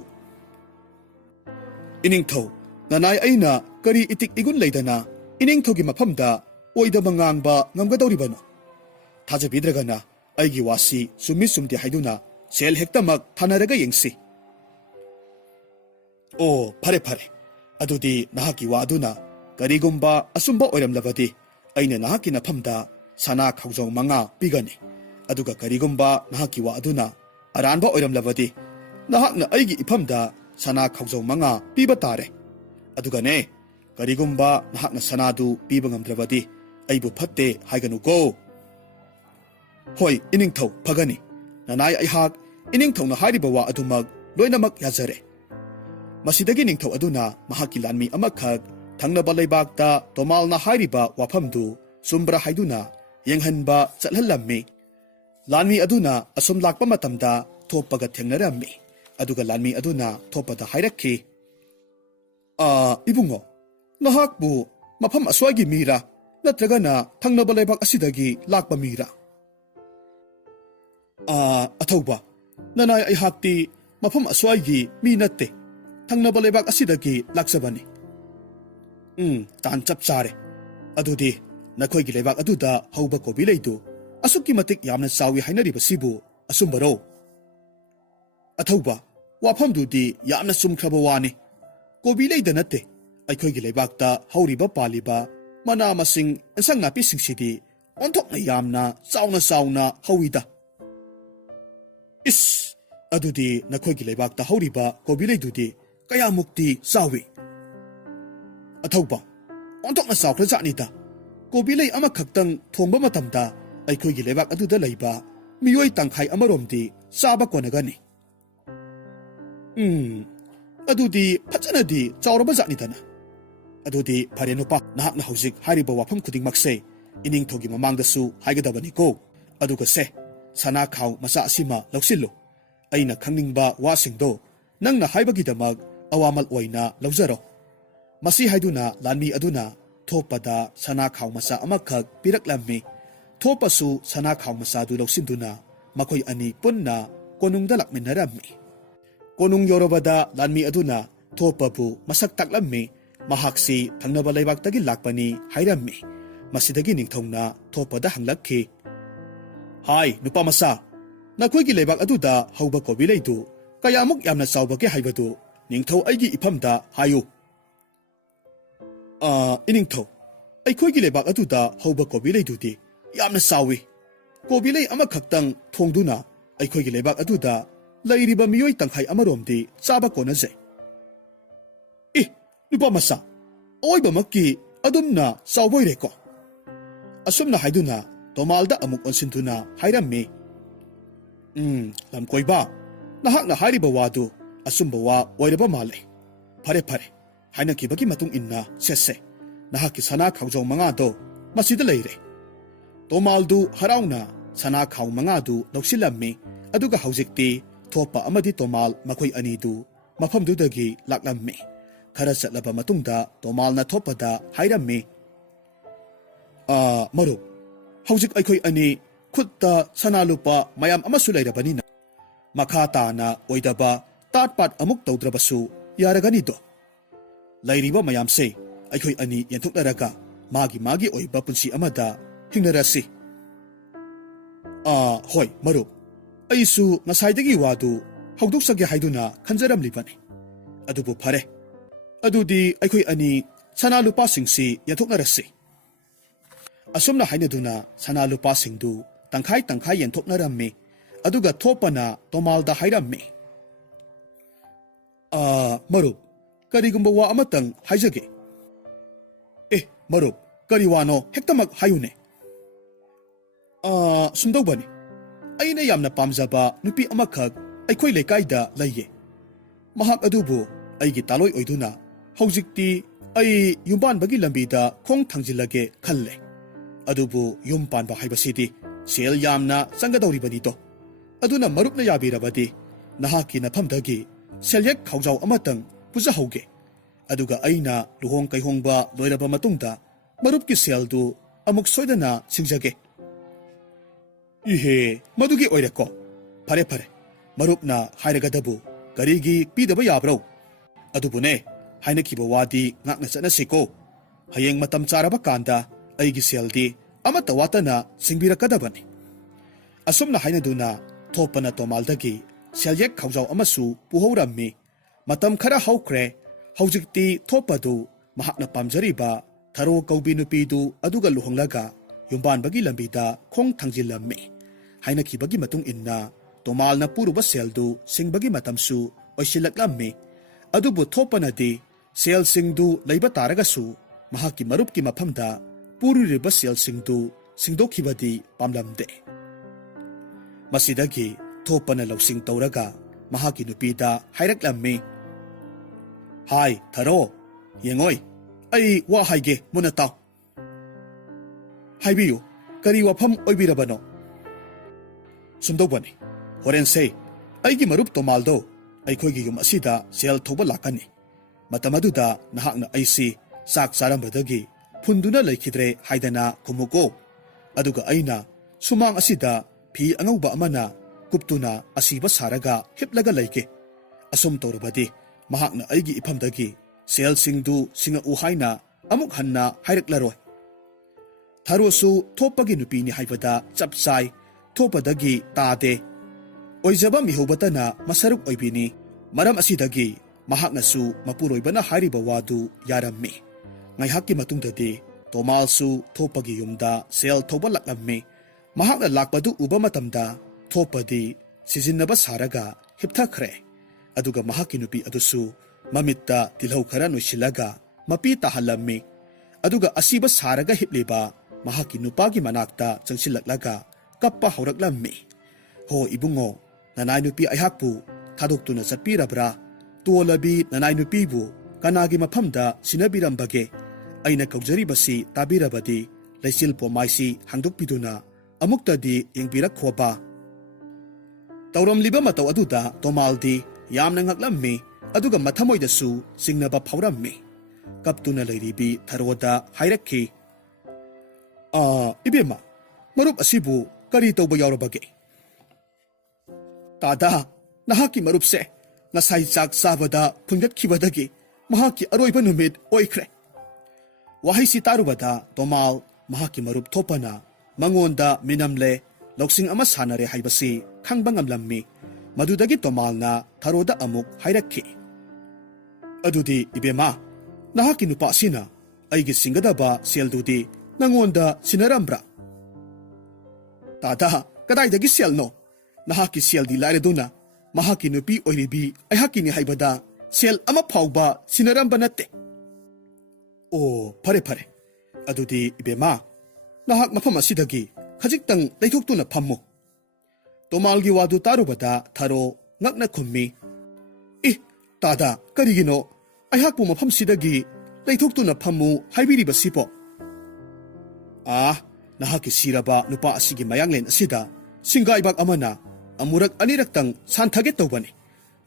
ꯏꯅꯤꯡꯊꯧ, ꯅꯅꯥꯏ ꯑꯩꯅ ꯀꯔꯤ ꯏꯇꯤꯛ ꯏꯒꯨꯟ ꯂꯩꯗꯅ ꯏꯅꯤꯡꯊꯧꯒꯤ ꯃꯐꯝꯗ ꯑꯣꯏꯗꯕ ꯉꯥꯡꯕ ꯉꯝꯒꯗꯧꯔꯤꯕꯅꯣ? ꯊꯥꯖꯕꯤꯗ꯭ꯔꯒꯅ ꯑꯩꯒꯤ ꯋꯥꯁꯤ ꯆꯨꯝꯃꯤ ꯆꯨꯝꯗꯦ ꯍꯥꯏꯗꯨꯅ ꯁꯦꯜ ꯍꯦꯛꯇꯃꯛ ꯊꯥꯅꯔꯒ ꯌꯦꯡꯁꯤ꯫ ꯑꯣ, ꯐꯔꯦ ꯐꯔꯦ꯫ ꯑꯗꯨꯗꯤ ꯅꯍꯥꯛꯀꯤ ꯋꯥ ꯑꯗꯨꯅ ꯀꯔꯤꯒꯨꯝꯕ ꯑꯆꯨꯝꯕ ꯑꯣꯏꯔꯝꯂꯕꯗꯤ ꯑꯩꯅ ꯅꯍꯥꯛꯀꯤ ꯅꯐꯝꯗ ꯁꯅꯥ ꯈꯥꯎꯖꯧ 5 ꯄꯤꯒꯅꯤ꯫ ꯑꯗꯨꯒ ꯀꯔꯤꯒꯨꯝꯕ ꯅꯍꯥꯛꯀꯤ ꯋꯥ ꯑꯗꯨꯅ ꯑꯔꯥꯟꯕ ꯑꯣꯏꯔꯝꯂꯕꯗꯤ ꯅꯍꯥꯛꯅ ꯑꯩꯒꯤ ꯏꯐꯝꯗ ꯁꯅꯥ ꯈꯥꯎꯖꯧ 5 ꯄꯤꯕ ꯇꯥꯔꯦ꯫ ꯑꯗꯨꯒꯅꯦ, ꯀꯔꯤꯒꯨꯝꯕ ꯅꯍꯥꯛꯅ ꯁꯅꯥꯗꯨ ꯄꯤꯕ ꯉꯝꯗ꯭ꯔꯕꯗꯤ ꯑꯩꯕꯨ ꯐꯠꯇꯦ ꯍꯥꯏꯒꯅꯨꯀꯣ꯫ ꯍꯣꯏ ꯏꯅꯤꯡꯊꯧ, ꯐꯒꯅꯤ꯫ ꯅꯅꯥꯏ ꯑꯩꯍꯥꯛ ꯏꯅꯤꯡꯊꯧꯅ ꯍꯥꯏꯔꯤꯕ ꯋꯥ ꯑꯗꯨꯃꯛ ꯂꯣꯏꯅꯃꯛ ꯌꯥꯖꯔꯦ꯫ ꯃꯁꯤꯗꯒꯤ ꯅꯤꯡꯊꯧ ꯑꯗꯨꯅ ꯃꯍꯥꯛꯀꯤ ꯂꯥꯟꯃꯤ ꯑꯃꯈꯛ ꯊꯪꯅꯕ ꯂꯩꯕꯥꯛꯇ ꯇꯣꯃꯥꯜꯅ ꯍꯥꯏꯔꯤꯕ ꯋꯥꯐꯝꯗꯨ ꯆꯨꯝꯕ꯭ꯔꯥ ꯍꯥꯏꯗꯨꯅ ꯌꯦꯡꯍꯟꯕ ꯆꯠꯍꯜꯂꯝꯃꯤ꯫ ꯂꯥꯟꯃꯤ ꯑꯗꯨꯅ ꯑꯁꯨꯝ ꯂꯥꯛꯄ ꯃꯇꯝꯗ ꯊꯣꯞꯄꯒ ꯊꯦꯡꯅꯔꯝꯃꯤ꯫ ꯑꯗꯨꯒ ꯂꯥꯟꯃꯤ ꯑꯗꯨꯅ ꯊꯣꯞꯄꯗ ꯍꯥꯏꯔꯛꯈꯤ, ꯏꯕꯨꯡꯉꯣ, ꯅꯍꯥꯛꯄꯨ ꯃꯐꯝ ꯑꯁ꯭ꯋꯥꯏꯒꯤ ꯃꯤꯔꯥ ꯅꯠꯇ꯭ꯔꯒꯅ ꯊꯪꯅꯕ ꯂꯩꯕꯥꯛ ꯑꯁꯤꯗꯒꯤ ꯂꯥꯛꯄ ꯃꯤꯔꯥ? ꯑꯊꯧꯕ, ꯅꯅꯥꯏ ꯑꯩꯍꯥꯛꯇꯤ ꯃꯐꯝ ꯑꯁ꯭ꯋꯥꯏꯒꯤ ꯃꯤ ꯅꯠꯇꯦ, ꯊꯪꯅꯕ ꯂꯩꯕꯥꯛ ꯑꯁꯤꯗꯒꯤ ꯂꯥꯛꯆꯕꯅꯤ꯫ ꯇꯥꯟ ꯆꯞ ꯆꯥꯔꯦ꯫ ꯑꯗꯨꯗꯤ ꯅꯈꯣꯏꯒꯤ ꯂꯩꯕꯥꯛ ꯑꯗꯨꯗ ꯍꯧꯕ ꯀꯣꯕꯤꯂꯩꯗꯨ ꯑꯁꯨꯛꯀꯤ ꯃꯇꯤꯛ ꯌꯥꯝꯅ ꯆꯥꯎꯏ ꯍꯥꯏꯅꯔꯤꯕꯁꯤꯕꯨ ꯑꯆꯨꯝꯕꯔꯣ? ꯑꯊꯧꯕ, ꯋꯥꯐꯝꯗꯨꯗꯤ ꯌꯥꯝꯅ ꯆꯨꯝꯈ꯭ꯔꯕ ꯋꯥꯅꯤ꯫ ꯀꯣꯕꯤꯂꯩꯗ ꯅꯠꯇꯦ, ꯑꯩꯈꯣꯏꯒꯤ ꯂꯩꯕꯥꯛꯇ ꯍꯧꯔꯤꯕ ꯄꯥꯜꯂꯤꯕ ꯃꯅꯥ ꯃꯁꯤꯡ ꯑꯦꯟꯁꯥꯡ ꯅꯥꯄꯤꯁꯤꯡꯁꯤꯗꯤ ꯑꯣꯟꯊꯣꯛꯅ ꯌꯥꯝꯅ ꯆꯥꯎꯅ ꯆꯥꯎꯅ ꯍꯧꯏꯗ꯫ ꯑꯗꯨꯗꯤ ꯅꯈꯣꯏꯒꯤ ꯂꯩꯕꯥꯛꯇ ꯍꯧꯔꯤꯕ ꯀꯣꯕꯤꯂꯩꯗꯨꯗꯤ ꯀꯌꯥꯃꯨꯛꯇꯤ ꯆꯥꯎꯏ? ꯑꯊꯧꯕ, ꯑꯣꯟꯊꯣꯛꯅ ꯆꯥꯎꯈ꯭ꯔꯖꯥꯠꯅꯤꯗ꯫ ꯀꯣꯕꯤꯂꯩ ꯑꯃꯈꯛꯇꯪ ꯊꯣꯡꯕ ꯃꯇꯝꯗ ꯑꯩꯈꯣꯏꯒꯤ ꯂꯩꯕꯥꯛ ꯑꯗꯨꯗ ꯂꯩꯕ ꯃꯤꯑꯣꯏ ꯇꯪꯈꯥꯏ ꯑꯃꯔꯣꯝꯗꯤ ꯆꯥꯕ ꯀꯣꯟꯅꯒꯅꯤ꯫ ꯑꯗꯨꯗꯤ ꯐꯖꯅꯗꯤ ꯆꯥꯎꯔꯕ ꯖꯥꯠꯅꯤꯗꯅ꯫ ꯑꯗꯨꯗꯤ ꯐꯔꯦ ꯅꯨꯄꯥ, ꯅꯍꯥꯛꯅ ꯍꯧꯖꯤꯛ ꯍꯥꯏꯔꯤꯕ ꯋꯥꯐꯝ ꯈꯨꯗꯤꯡꯃꯛꯁꯦ ꯏꯅꯤꯡꯊꯧꯒꯤ ꯃꯃꯥꯡꯗꯁꯨ ꯍꯥꯏꯒꯗꯕꯅꯤꯀꯣ꯫ ꯑꯗꯨꯒ ꯁꯅꯥ ꯈꯥꯎ ꯃꯆꯥ ꯑꯁꯤꯃ ꯂꯧꯁꯤꯜꯂꯨ꯫ ꯑꯩꯅ ꯈꯪꯅꯤꯡꯕ ꯋꯥꯁꯤꯡꯗꯣ ꯅꯪꯅ ꯍꯥꯏꯕꯒꯤꯗꯃꯛ ꯑꯋꯥꯃꯜ ꯑꯣꯏꯅ ꯂꯧꯖꯔꯣ꯫ ꯃꯁꯤ ꯍꯥꯏꯗꯨꯅ ꯂꯥꯟꯃꯤ ꯑꯗꯨꯅ ꯊꯣꯞꯄꯗ ꯁꯅꯥ ꯈꯥꯎ ꯃꯆꯥ ꯑꯃꯈꯛ ꯄꯤꯔꯛꯂꯝꯃꯤ꯫ ꯊꯣꯞꯄꯁꯨ ꯁꯅꯥ ꯈꯥꯎ ꯃꯆꯥꯗꯨ ꯂꯧꯁꯤꯟꯗꯨꯅ ꯃꯈꯣꯏ ꯑꯅꯤ ꯄꯨꯟꯅ ꯀꯣꯅꯨꯡꯗ ꯂꯥꯛꯃꯤꯟꯅꯔꯝꯃꯤ꯫ ꯀꯣꯅꯨꯡ ꯌꯧꯔꯕꯗ ꯂꯥꯟꯃꯤ ꯑꯗꯨꯅ ꯊꯣꯞꯄꯕꯨ ꯃꯁꯛ ꯇꯥꯛꯂꯝꯃꯤ꯫ ꯃꯍꯥꯛꯁꯤ ꯊꯪꯅꯕ ꯂꯩꯕꯥꯛꯇꯒꯤ ꯂꯥꯛꯄꯅꯤ ꯍꯥꯏꯔꯝꯃꯤ꯫ ꯃꯁꯤꯗꯒꯤ ꯅꯤꯡꯊꯧꯅ ꯊꯣꯞꯄꯗ ꯍꯪꯂꯛꯈꯤ, ꯍꯥꯏ ꯅꯨꯄꯥ ꯃꯆꯥ, ꯅꯈꯣꯏꯒꯤ ꯂꯩꯕꯥꯛ ꯑꯗꯨꯗ ꯍꯧꯕ ꯀꯣꯕꯤꯂꯩꯗꯨ ꯀꯌꯥꯃꯨꯛ ꯌꯥꯝꯅ ꯆꯥꯎꯕꯒꯦ ꯍꯥꯏꯕꯗꯨ ꯅꯤꯡꯊꯧ ꯑꯩꯒꯤ ꯏꯐꯝꯗ ꯍꯥꯏꯌꯨ꯫ ꯏꯅꯤꯡꯊꯧ, ꯑꯩꯈꯣꯏꯒꯤ ꯂꯩꯕꯥꯛ ꯑꯗꯨꯗ ꯍꯧꯕ ꯀꯣꯕꯤꯂꯩꯗꯨꯗꯤ ꯌꯥꯝꯅ ꯆꯥꯎꯏ꯫ ꯀꯣꯕꯤꯂꯩ ꯑꯃꯈꯛꯇꯪ ꯊꯣꯡꯗꯨꯅ ꯑꯩꯈꯣꯏꯒꯤ ꯂꯩꯕꯥꯛ ꯑꯗꯨꯗ ꯂꯩꯔꯤꯕ ꯃꯤꯑꯣꯏ ꯇꯪꯈꯥꯏ ꯑꯃꯔꯣꯝꯗꯤ ꯆꯥꯕ ꯀꯣꯟꯅꯖꯩ꯫ ꯅꯨꯄꯥ ꯃꯆꯥ, ꯑꯣꯏꯕꯃꯛꯀꯤ ꯑꯗꯨꯝꯅ ꯆꯥꯎꯕꯣꯏꯔꯦꯀꯣ? ꯑꯁꯨꯝꯅ ꯍꯥꯏꯗꯨꯅ ꯇꯣꯃꯥꯜꯗ ꯑꯃꯨꯛ ꯑꯣꯟꯁꯤꯟꯗꯨꯅ ꯍꯥꯏꯔꯝꯃꯤ, ꯂꯝꯀꯣꯏꯕ, ꯅꯍꯥꯛꯅ ꯍꯥꯏꯔꯤꯕ ꯋꯥꯗꯨ ꯑꯆꯨꯝꯕ ꯋꯥ ꯑꯣꯏꯔꯕ ꯃꯥꯜꯂꯦ꯫ ꯐꯔꯦ ꯐꯔꯦ, ꯍꯥꯏꯅꯈꯤꯕꯒꯤ ꯃꯇꯨꯡ ꯏꯟꯅ ꯁꯦꯠꯁꯦ꯫ ꯅꯍꯥꯛꯀꯤ ꯁꯅꯥ ꯈꯥꯎꯖꯧ 5ꯗꯣ ꯃꯁꯤꯗ ꯂꯩꯔꯦ꯫ ꯇꯣꯃꯥꯜꯗꯨ ꯍꯔꯥꯎꯅ ꯁꯅꯥ ꯈꯥꯎ 5ꯗꯨ ꯂꯧꯁꯤꯜꯂꯝꯃꯤ꯫ ꯑꯗꯨꯒ ꯍꯧꯖꯤꯛꯇꯤ ꯊꯣꯞꯄ ꯑꯃꯗꯤ ꯇꯣꯃꯥꯜ ꯃꯈꯣꯏ ꯑꯅꯤꯗꯨ ꯃꯐꯝꯗꯨꯗꯒꯤ ꯂꯥꯛꯂꯝꯃꯤ꯫ ꯈꯔ ꯆꯠꯂꯕ ꯃꯇꯨꯡꯗ ꯇꯣꯃꯥꯜꯅ ꯊꯣꯞꯄꯗ ꯍꯥꯏꯔꯝꯃꯤ, ꯃꯔꯨꯞ, ꯍꯧꯖꯤꯛ ꯑꯩꯈꯣꯏ ꯑꯅꯤ ꯈꯨꯠꯇ ꯁꯅꯥ ꯂꯨꯄꯥ ꯃꯌꯥꯝ ꯑꯃꯁꯨ ꯂꯩꯔꯕꯅꯤꯅ ꯃꯈꯥ ꯇꯥꯅ ꯑꯣꯏꯗꯕ ꯇꯥꯠ ꯄꯥꯠ ꯑꯃꯨꯛ ꯇꯧꯗ꯭ꯔꯕꯁꯨ ꯌꯥꯔꯒꯅꯤꯗꯣ꯫ ꯂꯩꯔꯤꯕ ꯃꯌꯥꯝꯁꯦ ꯑꯩꯈꯣꯏ ꯑꯅꯤ ꯌꯦꯟꯊꯣꯛꯅꯔꯒ ꯃꯥꯒꯤ ꯃꯥꯒꯤ ꯑꯣꯏꯕ ꯄꯨꯟꯁꯤ ꯑꯃꯗ ꯍꯤꯡꯅꯔꯁꯤ꯫ ꯍꯣꯏ ꯃꯔꯨꯞ, ꯑꯩꯁꯨ ꯉꯁꯥꯏꯗꯒꯤ ꯋꯥꯗꯨ ꯍꯧꯗꯣꯛꯆꯒꯦ ꯍꯥꯏꯗꯨꯅ ꯈꯟꯖꯔꯝꯂꯤꯕꯅꯤ꯫ ꯑꯗꯨꯕꯨ ꯐꯔꯦ, ꯑꯗꯨꯗꯤ ꯑꯩꯈꯣꯏ ꯑꯅꯤ ꯁꯅꯥ ꯂꯨꯄꯥꯁꯤꯡꯁꯤ ꯌꯦꯟꯊꯣꯛꯅꯔꯁꯤ꯫ ꯑꯁꯨꯝꯅ ꯍꯥꯏꯅꯗꯨꯅ ꯁꯅꯥ ꯂꯨꯄꯥꯁꯤꯡꯗꯨ ꯇꯪꯈꯥꯏ ꯇꯪꯈꯥꯏ ꯌꯦꯟꯊꯣꯛꯅꯔꯝꯃꯤ꯫ ꯑꯗꯨꯒ ꯊꯣꯞꯄꯅ ꯇꯣꯃꯥꯜꯗ ꯍꯥꯏꯔꯝꯃꯤ, ꯃꯔꯨꯞ, ꯀꯔꯤꯒꯨꯝꯕ ꯋꯥ ꯑꯃꯇꯪ ꯍꯥꯏꯖꯒꯦ꯫ ꯃꯔꯨꯞ, ꯀꯔꯤ ꯋꯥꯅꯣ ꯍꯦꯛꯇꯃꯛ ꯍꯥꯏꯌꯨꯅꯦ꯫ ꯁꯨꯝꯗꯧꯕꯅꯤ ꯑꯩꯅ ꯌꯥꯝꯅ ꯄꯥꯝꯖꯕ ꯅꯨꯄꯤ ꯑꯃꯈꯛ ꯑꯩꯈꯣꯏ ꯂꯩꯀꯥꯏꯗ ꯂꯩꯌꯦ ꯃꯍꯥꯛ ꯑꯗꯨꯕꯨ ꯑꯩꯒꯤ ꯇꯥꯂꯣꯏ ꯑꯣꯏꯗꯨꯅ ꯍꯧꯖꯤꯛꯇꯤ ꯑꯩ ꯌꯨꯝꯄꯥꯟꯕꯒꯤ ꯂꯝꯕꯤꯗ ꯈꯣꯡ ꯊꯥꯡꯖꯤꯜꯂꯒꯦ ꯈꯜꯂꯦ ꯑꯗꯨꯕꯨ ꯌꯨꯝ ꯄꯥꯟꯕ ꯍꯥꯏꯕꯁꯤꯗꯤ ꯁꯦꯜ ꯌꯥꯝꯅ ꯆꯪꯒꯗꯧꯔꯤꯕꯅꯤꯗꯣ ꯑꯗꯨꯅ ꯃꯔꯨꯞꯅ ꯌꯥꯕꯤꯔꯕꯗꯤ ꯅꯍꯥꯛꯀꯤ ꯅꯐꯝꯗꯒꯤ ꯁꯦꯜꯌꯦꯛ ꯈꯥꯎꯖꯥꯎ ꯑꯃꯇꯪ ꯄꯨꯖꯍꯧꯒꯦ ꯑꯗꯨꯒ ꯑꯩꯅ ꯂꯨꯍꯣꯡ ꯀꯩꯍꯣꯡꯕ ꯂꯣꯏꯔꯕ ꯃꯇꯨꯡꯗ ꯃꯔꯨꯞꯀꯤ ꯁꯦꯜꯗꯨ ꯑꯃꯨꯛ ꯁꯣꯏꯗꯅ ꯁꯤꯡꯖꯒꯦ ꯏꯍꯦ ꯃꯗꯨꯒꯤ ꯑꯣꯏꯔꯦꯀꯣ ꯐꯔꯦ ꯐꯔꯦ ꯃꯔꯨꯞꯅ ꯍꯥꯏꯔꯒꯗꯕꯨ ꯀꯔꯤꯒꯤ ꯄꯤꯗꯕ ꯌꯥꯕ꯭ꯔꯣ ꯑꯗꯨꯕꯨꯅꯦ ꯍꯥꯏꯅꯈꯤꯕ ꯋꯥꯗꯤ ꯉꯥꯛꯅ ꯆꯠꯅꯁꯤꯀꯣ ꯍꯌꯦꯡ ꯃꯇꯝ ꯆꯥꯔꯕ ꯀꯥꯟꯗ ꯑꯩꯒꯤ ꯁꯦꯜꯗꯤ ꯑꯃꯠꯇ ꯋꯥꯠꯇꯅ ꯁꯤꯡꯕꯤꯔꯛꯀꯗꯕꯅꯤ ꯑꯁꯨꯝꯅ ꯍꯥꯏꯅꯗꯨꯅ ꯊꯣꯞꯄꯅ ꯇꯣꯃꯥꯜꯗꯒꯤ ꯁꯦꯜꯌꯦꯛ ꯈꯥꯎꯖꯥꯎ ꯑꯃꯁꯨ ꯄꯨꯍꯧꯔꯝꯃꯤ ꯃꯇꯝ ꯈꯔ ꯍꯧꯈ꯭ꯔꯦ ꯍꯧꯖꯤꯛꯇꯤ ꯊꯣꯞꯄꯗꯨ ꯃꯍꯥꯛꯅ ꯄꯥꯝꯖꯔꯤꯕ ꯊꯔꯣ ꯀꯧꯕꯤ ꯅꯨꯄꯤꯗꯨ ꯑꯗꯨꯒ ꯂꯨꯍꯣꯡꯂꯒ ꯌꯨꯝꯕꯥꯟꯕꯒꯤ ꯂꯝꯕꯤꯗ ꯈꯣꯡ ꯊꯥꯡꯖꯤꯜꯂꯝꯃꯤ ꯍꯥꯏꯅꯈꯤꯕꯒꯤ ꯃꯇꯨꯡ ꯏꯟꯅ ꯇꯣꯃꯥꯜꯅ ꯄꯨꯔꯨꯕ ꯁꯦꯜꯗꯨ ꯁꯤꯡꯕꯒꯤ ꯃꯇꯝꯁꯨ ꯑꯣꯏꯁꯤꯜꯂꯛꯂꯝꯃꯤ ꯑꯗꯨꯕꯨ ꯊꯣꯞꯄꯅꯗꯤ ꯁꯦꯜꯁꯤꯡꯗꯨ ꯂꯩꯕ ꯇꯥꯔꯒꯁꯨ ꯃꯍꯥꯛꯀꯤ ꯃꯔꯨꯞꯀꯤ ꯃꯐꯝꯗ ꯄꯨꯔꯨꯔꯤꯕ ꯁꯦꯜꯁꯤꯡꯗꯨ ꯁꯤꯡꯗꯣꯛꯈꯤꯕꯗꯤ ꯄꯥꯝꯂꯝꯗꯦ ꯃꯁꯤꯗꯒꯤ ꯊꯣꯞꯄꯅ ꯂꯧꯁꯤꯡ ꯇꯧꯔꯒ ꯃꯍꯥꯛꯀꯤ ꯅꯨꯄꯤꯗ ꯍꯥꯏꯔꯛꯂꯝꯃꯤ ꯍꯥꯏ ꯊꯔꯣ ꯌꯦꯡꯉꯣꯏ ꯑꯩ ꯋꯥ ꯍꯥꯏꯒꯦ ꯃꯨꯟꯅ ꯇꯥꯎ ꯍꯥꯏꯕꯤꯌꯨ ꯀꯔꯤ ꯋꯥꯐꯝ ꯑꯣꯏꯕꯤꯔꯕꯅꯣ ꯁꯨꯝꯗꯧꯕꯅꯤ ꯍꯣꯔꯦꯟꯁꯦ ꯑꯩꯒꯤ ꯃꯔꯨꯞ ꯇꯣꯃꯥꯜꯗꯣ ꯑꯩꯈꯣꯏꯒꯤ ꯌꯨꯝ ꯑꯁꯤꯗ ꯁꯦꯜ ꯊꯧꯕ ꯂꯥꯛꯀꯅꯤ ꯃꯇꯝ ꯑꯗꯨꯗ ꯅꯍꯥꯛꯅ ꯑꯩꯁꯤ ꯆꯥꯛ ꯆꯥꯔꯝꯕꯗꯒꯤ ꯐꯨꯟꯗꯨꯅ ꯂꯩꯈꯤꯗ꯭ꯔꯦ ꯍꯥꯏꯗꯅ ꯈꯨꯝꯃꯨꯀꯣ ꯑꯗꯨꯒ ꯑꯩꯅ ꯁꯨꯃꯥꯡ ꯑꯁꯤꯗ ꯐꯤ ꯑꯉꯧꯕ ꯑꯃꯅ ꯀꯨꯞꯇꯨꯅ ꯑꯁꯤꯕ ꯁꯥꯔꯒ ꯍꯤꯞꯂꯒ ꯂꯩꯒꯦ ꯑꯁꯨꯝ ꯇꯧꯔꯕꯗꯤ ꯃꯍꯥꯛꯅ ꯑꯩꯒꯤ ꯏꯐꯝꯗꯒꯤ ꯁꯦꯜꯁꯤꯡꯗꯨ ꯁꯤꯡꯉꯛꯎ ꯍꯥꯏꯅ ꯑꯃꯨꯛ ꯍꯟꯅ ꯍꯥꯏꯔꯛꯂꯔꯣꯏ ꯊꯔꯣꯁꯨ ꯊꯣꯞꯄꯒꯤ ꯅꯨꯄꯤꯅꯤ ꯍꯥꯏꯕꯗ ꯆꯞ ꯆꯥꯏ ꯊꯣꯞꯄꯗꯒꯤ ꯇꯥꯗꯦ ꯑꯣꯏꯖꯕ ꯃꯤꯍꯧꯕꯇꯅ ꯃꯁꯔꯨꯛ ꯑꯣꯏꯕꯤꯅꯤ ꯃꯔꯝ ꯑꯁꯤꯗꯒꯤ ꯃꯍꯥꯛꯅꯁꯨ ꯃꯄꯨꯔꯣꯏꯕꯅ ꯍꯥꯏꯔꯤꯕ ꯋꯥꯗꯨ ꯌꯥꯔꯝꯃꯤ ꯉꯥꯏꯍꯥꯛꯀꯤ ꯃꯇꯨꯡꯗꯗꯤ ꯇꯣꯃꯥꯜꯁꯨ ꯊꯣꯞꯄꯒꯤ ꯌꯨꯝꯗ ꯁꯦꯜ ꯊꯧꯕ ꯂꯥꯛꯂꯝꯃꯤ ꯃꯍꯥꯛꯅ ꯂꯥꯛꯄꯗꯨ ꯎꯕ ꯃꯇꯝꯗ ꯊꯣꯞꯄꯗꯤ ꯁꯤꯖꯤꯟꯅꯕ ꯁꯥꯔꯒ ꯍꯤꯞꯊꯈ꯭ꯔꯦ ꯑꯗꯨꯒ ꯃꯍꯥꯛꯀꯤ ꯅꯨꯄꯤ ꯑꯗꯨꯁꯨ ꯃꯃꯤꯠꯇ ꯇꯤꯜꯍꯧ ꯈꯔ ꯅꯣꯏꯁꯤꯜꯂꯒ ꯃꯄꯤ ꯇꯥꯍꯜꯂꯝꯃꯤ ꯑꯗꯨꯒ ꯑꯁꯤꯕ ꯁꯥꯔꯒ ꯍꯤꯞꯂꯤꯕ ꯃꯍꯥꯛꯀꯤ ꯅꯨꯄꯥꯒꯤ ꯃꯅꯥꯛꯇ ꯆꯪꯁꯤꯜꯂꯛꯂꯒ ꯀꯞꯄ ꯍꯧꯔꯛꯂꯝꯃꯤ ꯍꯣ ꯏꯕꯨꯡꯉꯣ ꯅꯅꯥꯏ ꯅꯨꯄꯤ ꯑꯩꯍꯥꯛꯄꯨ ꯊꯥꯗꯣꯛꯇꯨꯅ ꯆꯠꯄꯤꯔꯕ꯭ꯔꯥ ꯇꯣꯜꯂꯕꯤ ꯅꯅꯥꯏ ꯅꯨꯄꯤꯕꯨ ꯀꯅꯥꯒꯤ ꯃꯐꯝꯗ ꯁꯤꯟꯅꯕꯤꯔꯝꯕꯒꯦ ꯑꯩꯅ ꯀꯧꯖꯔꯤꯕꯁꯤ ꯇꯥꯕꯤꯔꯕꯗꯤ ꯂꯩꯆꯤꯜ ꯄꯣꯃꯥꯏꯁꯤ ꯍꯥꯡꯗꯣꯛꯄꯤꯗꯨꯅ ꯑꯃꯨꯛꯇꯗꯤ ꯌꯦꯡꯕꯤꯔꯛꯈꯣꯕ ꯇꯧꯔꯝꯂꯤꯕ ꯃꯇꯧ ꯑꯗꯨꯗ ꯇꯣꯃꯥꯜꯗꯤ ꯌꯥꯝꯅ ꯉꯛꯂꯝꯃꯤ ꯑꯗꯨꯒ ꯃꯊꯃꯣꯏꯗꯁꯨ ꯆꯤꯡꯅꯕ ꯐꯥꯎꯔꯝꯃꯤ ꯀꯞꯇꯨꯅ ꯂꯩꯔꯤꯕꯤ ꯊꯔꯣꯗ ꯍꯥꯏꯔꯛꯈꯤ ꯏꯕꯦꯝꯃ ꯃꯔꯨꯞ ꯑꯁꯤꯕꯨ ꯀꯔꯤ ꯇꯧꯕ ꯌꯥꯎꯔꯕꯒꯦ ꯇꯥꯗꯥ ꯅꯍꯥꯛꯀꯤ ꯃꯔꯨꯞꯁꯦ ꯉꯁꯥꯏ ꯆꯥꯛ ꯆꯥꯕꯗ ꯐꯨꯟꯒꯠꯈꯤꯕꯗꯒꯤ ꯃꯍꯥꯛꯀꯤ ꯑꯔꯣꯏꯕ ꯅꯨꯃꯤꯠ ꯑꯣꯏꯈ꯭ꯔꯦ ꯋꯥꯍꯩꯁꯤ ꯇꯥꯔꯨꯕꯗ ꯇꯣꯃꯥꯜ ꯃꯍꯥꯛꯀꯤ ꯃꯔꯨꯞ ꯊꯣꯞꯄꯅ ꯃꯉꯣꯟꯗ ꯃꯤꯅꯝꯂꯦ ꯂꯧꯁꯤꯡ ꯑꯃ ꯁꯥꯟꯅꯔꯦ ꯍꯥꯏꯕꯁꯤ ꯈꯪꯕ ꯉꯝꯂꯝꯃꯤ ꯃꯗꯨꯗꯒꯤ ꯇꯣꯃꯥꯜꯅ ꯊꯔꯣꯗ ꯑꯃꯨꯛ ꯍꯥꯏꯔꯛꯈꯤ ꯑꯗꯨꯗꯤ ꯏꯕꯦꯝꯃ ꯅꯍꯥꯛꯀꯤ ꯅꯨꯄꯥ ꯑꯁꯤꯅ ꯑꯩꯒꯤ ꯁꯤꯡꯒꯗꯕ ꯁꯦꯜꯗꯨꯗꯤ ꯅꯉꯣꯟꯗ ꯁꯤꯟꯅꯔꯝꯕ꯭ꯔꯥ ꯇꯥꯗꯥ ꯀꯗꯥꯏꯗꯒꯤ ꯁꯦꯜꯅꯣ ꯅꯍꯥꯛꯀꯤ ꯁꯦꯜꯗꯤ ꯂꯥꯏꯔꯗꯨꯅ ꯃꯍꯥꯛꯀꯤ ꯅꯨꯄꯤ ꯑꯣꯏꯔꯤꯕꯤ ꯑꯩꯍꯥꯛꯀꯤꯅꯤ ꯍꯥꯏꯕꯗ ꯁꯦꯜ ꯑꯃ ꯐꯥꯎꯕ ꯁꯤꯟꯅꯔꯝꯕ ꯅꯠꯇꯦ ꯑꯣ ꯐꯔꯦ ꯐꯔꯦ ꯑꯗꯨꯗꯤ ꯏꯕꯦꯝꯃ ꯅꯍꯥꯛ ꯃꯐꯝ ꯑꯁꯤꯗꯒꯤ ꯈꯖꯤꯛꯇꯪ ꯂꯩꯊꯣꯛꯇꯨꯅ ꯐꯝꯃꯨ ꯇꯣꯃꯥꯜꯒꯤ ꯋꯥꯗꯨ ꯇꯥꯔꯨꯕꯗ ꯊꯔꯣ ꯉꯛꯅ ꯈꯨꯝꯃꯤ ꯇꯥꯗꯥ ꯀꯔꯤꯒꯤꯅꯣ ꯑꯩꯍꯥꯛꯄꯨ ꯃꯐꯝꯁꯤꯗꯒꯤ ꯂꯩꯊꯣꯛꯇꯨꯅ ꯐꯝꯃꯨ ꯍꯥꯏꯕꯤꯔꯤꯕꯁꯤꯕꯣ ꯅꯍꯥꯛꯀꯤ ꯁꯤꯔꯕ ꯅꯨꯄꯥ ꯑꯁꯤꯒꯤ ꯃꯌꯥꯡꯂꯦꯟ ꯑꯁꯤꯗ ꯁꯤꯡꯒꯥꯏꯕꯥꯛ ꯑꯃꯅ ꯑꯃꯨꯔꯛ ꯑꯅꯤꯔꯛꯇꯪ ꯁꯥꯟꯊꯒꯦ ꯇꯧꯕꯅꯤ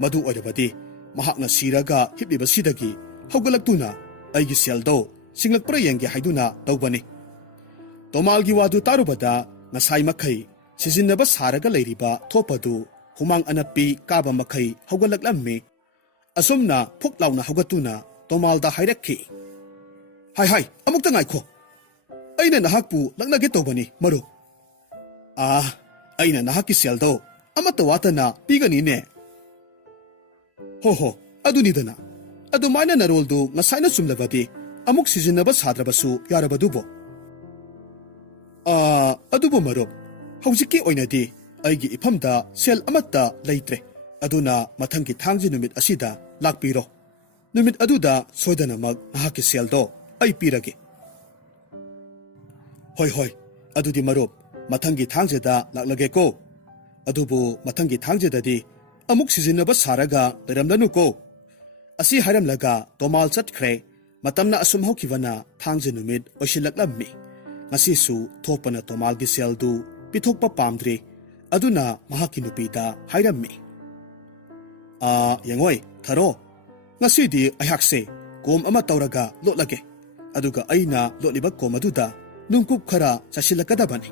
ꯃꯗꯨ ꯑꯣꯏꯔꯕꯗꯤ ꯃꯍꯥꯛꯅ ꯁꯤꯔꯒ ꯍꯤꯞꯂꯤꯕꯁꯤꯗꯒꯤ ꯍꯧꯒꯠꯂꯛꯇꯨꯅ ꯑꯩꯒꯤ ꯁꯦꯜꯗꯣ ꯁꯤꯡꯂꯛꯄ꯭ꯔꯥ ꯌꯦꯡꯒꯦ ꯍꯥꯏꯗꯨꯅ ꯇꯧꯕꯅꯤ ꯇꯣꯃꯥꯜꯒꯤ ꯋꯥꯗꯨ ꯇꯥꯔꯨꯕꯗ ꯉꯁꯥꯏ ꯃꯈꯩ ꯁꯤꯖꯤꯟꯅꯕ ꯁꯥꯔꯒ ꯂꯩꯔꯤꯕ ꯊꯣꯞꯄꯗꯨ ꯍꯨꯃꯥꯡ ꯑꯅꯞꯄꯤ ꯀꯥꯕ ꯃꯈꯩ ꯍꯧꯒꯠꯂꯛꯂꯝꯃꯤ ꯑꯁꯨꯝꯅ ꯐꯨꯛ ꯂꯥꯎꯅ ꯍꯧꯒꯠꯇꯨꯅ ꯇꯣꯃꯥꯜꯗ ꯍꯥꯏꯔꯛꯈꯤ ꯍꯥꯏ ꯑꯃꯨꯛꯇ ꯉꯥꯏꯈꯣ ꯑꯩꯅ ꯅꯍꯥꯛꯄꯨ ꯂꯛꯅꯒꯦ ꯇꯧꯕꯅꯤ ꯃꯔꯨꯞ ꯑꯩꯅ ꯅꯍꯥꯛꯀꯤ ꯁꯦꯜꯗꯣ ꯑꯃꯠꯇ ꯋꯥꯠꯇꯅ ꯄꯤꯒꯅꯤꯅꯦ ꯍꯣ ꯑꯗꯨꯅꯤꯗꯅ ꯑꯗꯨꯃꯥꯏꯅ ꯅꯔꯣꯜꯗꯨ ꯉꯁꯥꯏꯅ ꯆꯨꯝꯂꯕꯗꯤ ꯑꯃꯨꯛ ꯁꯤꯖꯤꯟꯅꯕ ꯁꯥꯗ꯭ꯔꯕꯁꯨ ꯌꯥꯔꯕꯗꯨꯕꯣ ꯑꯗꯨꯕꯨ ꯃꯔꯨꯞ ꯍꯧꯖꯤꯛꯀꯤ ꯑꯣꯏꯅꯗꯤ ꯑꯩꯒꯤ ꯏꯐꯝꯗ ꯁꯦꯜ ꯑꯃꯠꯇ ꯂꯩꯇ꯭ꯔꯦ ꯑꯗꯨꯅ ꯃꯊꯪꯒꯤ ꯊꯥꯡꯖ ꯅꯨꯃꯤꯠ ꯑꯁꯤꯗ ꯂꯥꯛꯄꯤꯔꯣ ꯅꯨꯃꯤꯠ ꯑꯗꯨꯗ ꯁꯣꯏꯗꯅꯃꯛ ꯅꯍꯥꯛꯀꯤ ꯁꯦꯜꯗꯣ ꯑꯩ ꯄꯤꯔꯒꯦ ꯍꯣꯏ ꯑꯗꯨꯗꯤ ꯃꯔꯨꯞ ꯃꯊꯪꯒꯤ ꯊꯥꯡꯖꯗ ꯂꯥꯛꯂꯒꯦꯀꯣ ꯑꯗꯨꯕꯨ ꯃꯊꯪꯒꯤ ꯊꯥꯡꯖꯗꯗꯤ ꯑꯃꯨꯛ ꯁꯤꯖꯤꯟꯅꯕ ꯁꯥꯔꯒ ꯂꯩꯔꯝꯂꯅꯨꯀꯣ ꯑꯁꯤ ꯍꯥꯏꯔꯝꯂꯒ ꯇꯣꯃꯥꯜ ꯆꯠꯈ꯭ꯔꯦ ꯃꯇꯝꯅ ꯑꯁꯨꯝ ꯍꯧꯈꯤꯕꯅ ꯊꯥꯡꯖ ꯅꯨꯃꯤꯠ ꯑꯣꯏꯁꯤꯜꯂꯛꯂꯝꯃꯤ ꯉꯁꯤꯁꯨ ꯊꯣꯞꯄꯅ ꯇꯣꯃꯥꯜꯒꯤ ꯁꯦꯜꯗꯨ ꯄꯤꯊꯣꯛꯄ ꯄꯥꯝꯗ꯭ꯔꯤ ꯑꯗꯨꯅ ꯃꯍꯥꯛꯀꯤ ꯅꯨꯄꯤꯗ ꯍꯥꯏꯔꯝꯃꯤ ꯌꯦꯡꯉꯣꯏ ꯊꯔꯣ ꯉꯁꯤꯗꯤ ꯑꯩꯍꯥꯛꯁꯦ ꯀꯣꯝ ꯑꯃ ꯇꯧꯔꯒ ꯂꯣꯠꯂꯒꯦ ꯑꯗꯨꯒ ꯑꯩꯅ ꯂꯣꯠꯂꯤꯕ ꯀꯣꯝ ꯑꯗꯨꯗ ꯅꯨꯡꯀꯨꯞ ꯈꯔ ꯆꯥꯏꯁꯤꯜꯂꯛꯀꯗꯕꯅꯤ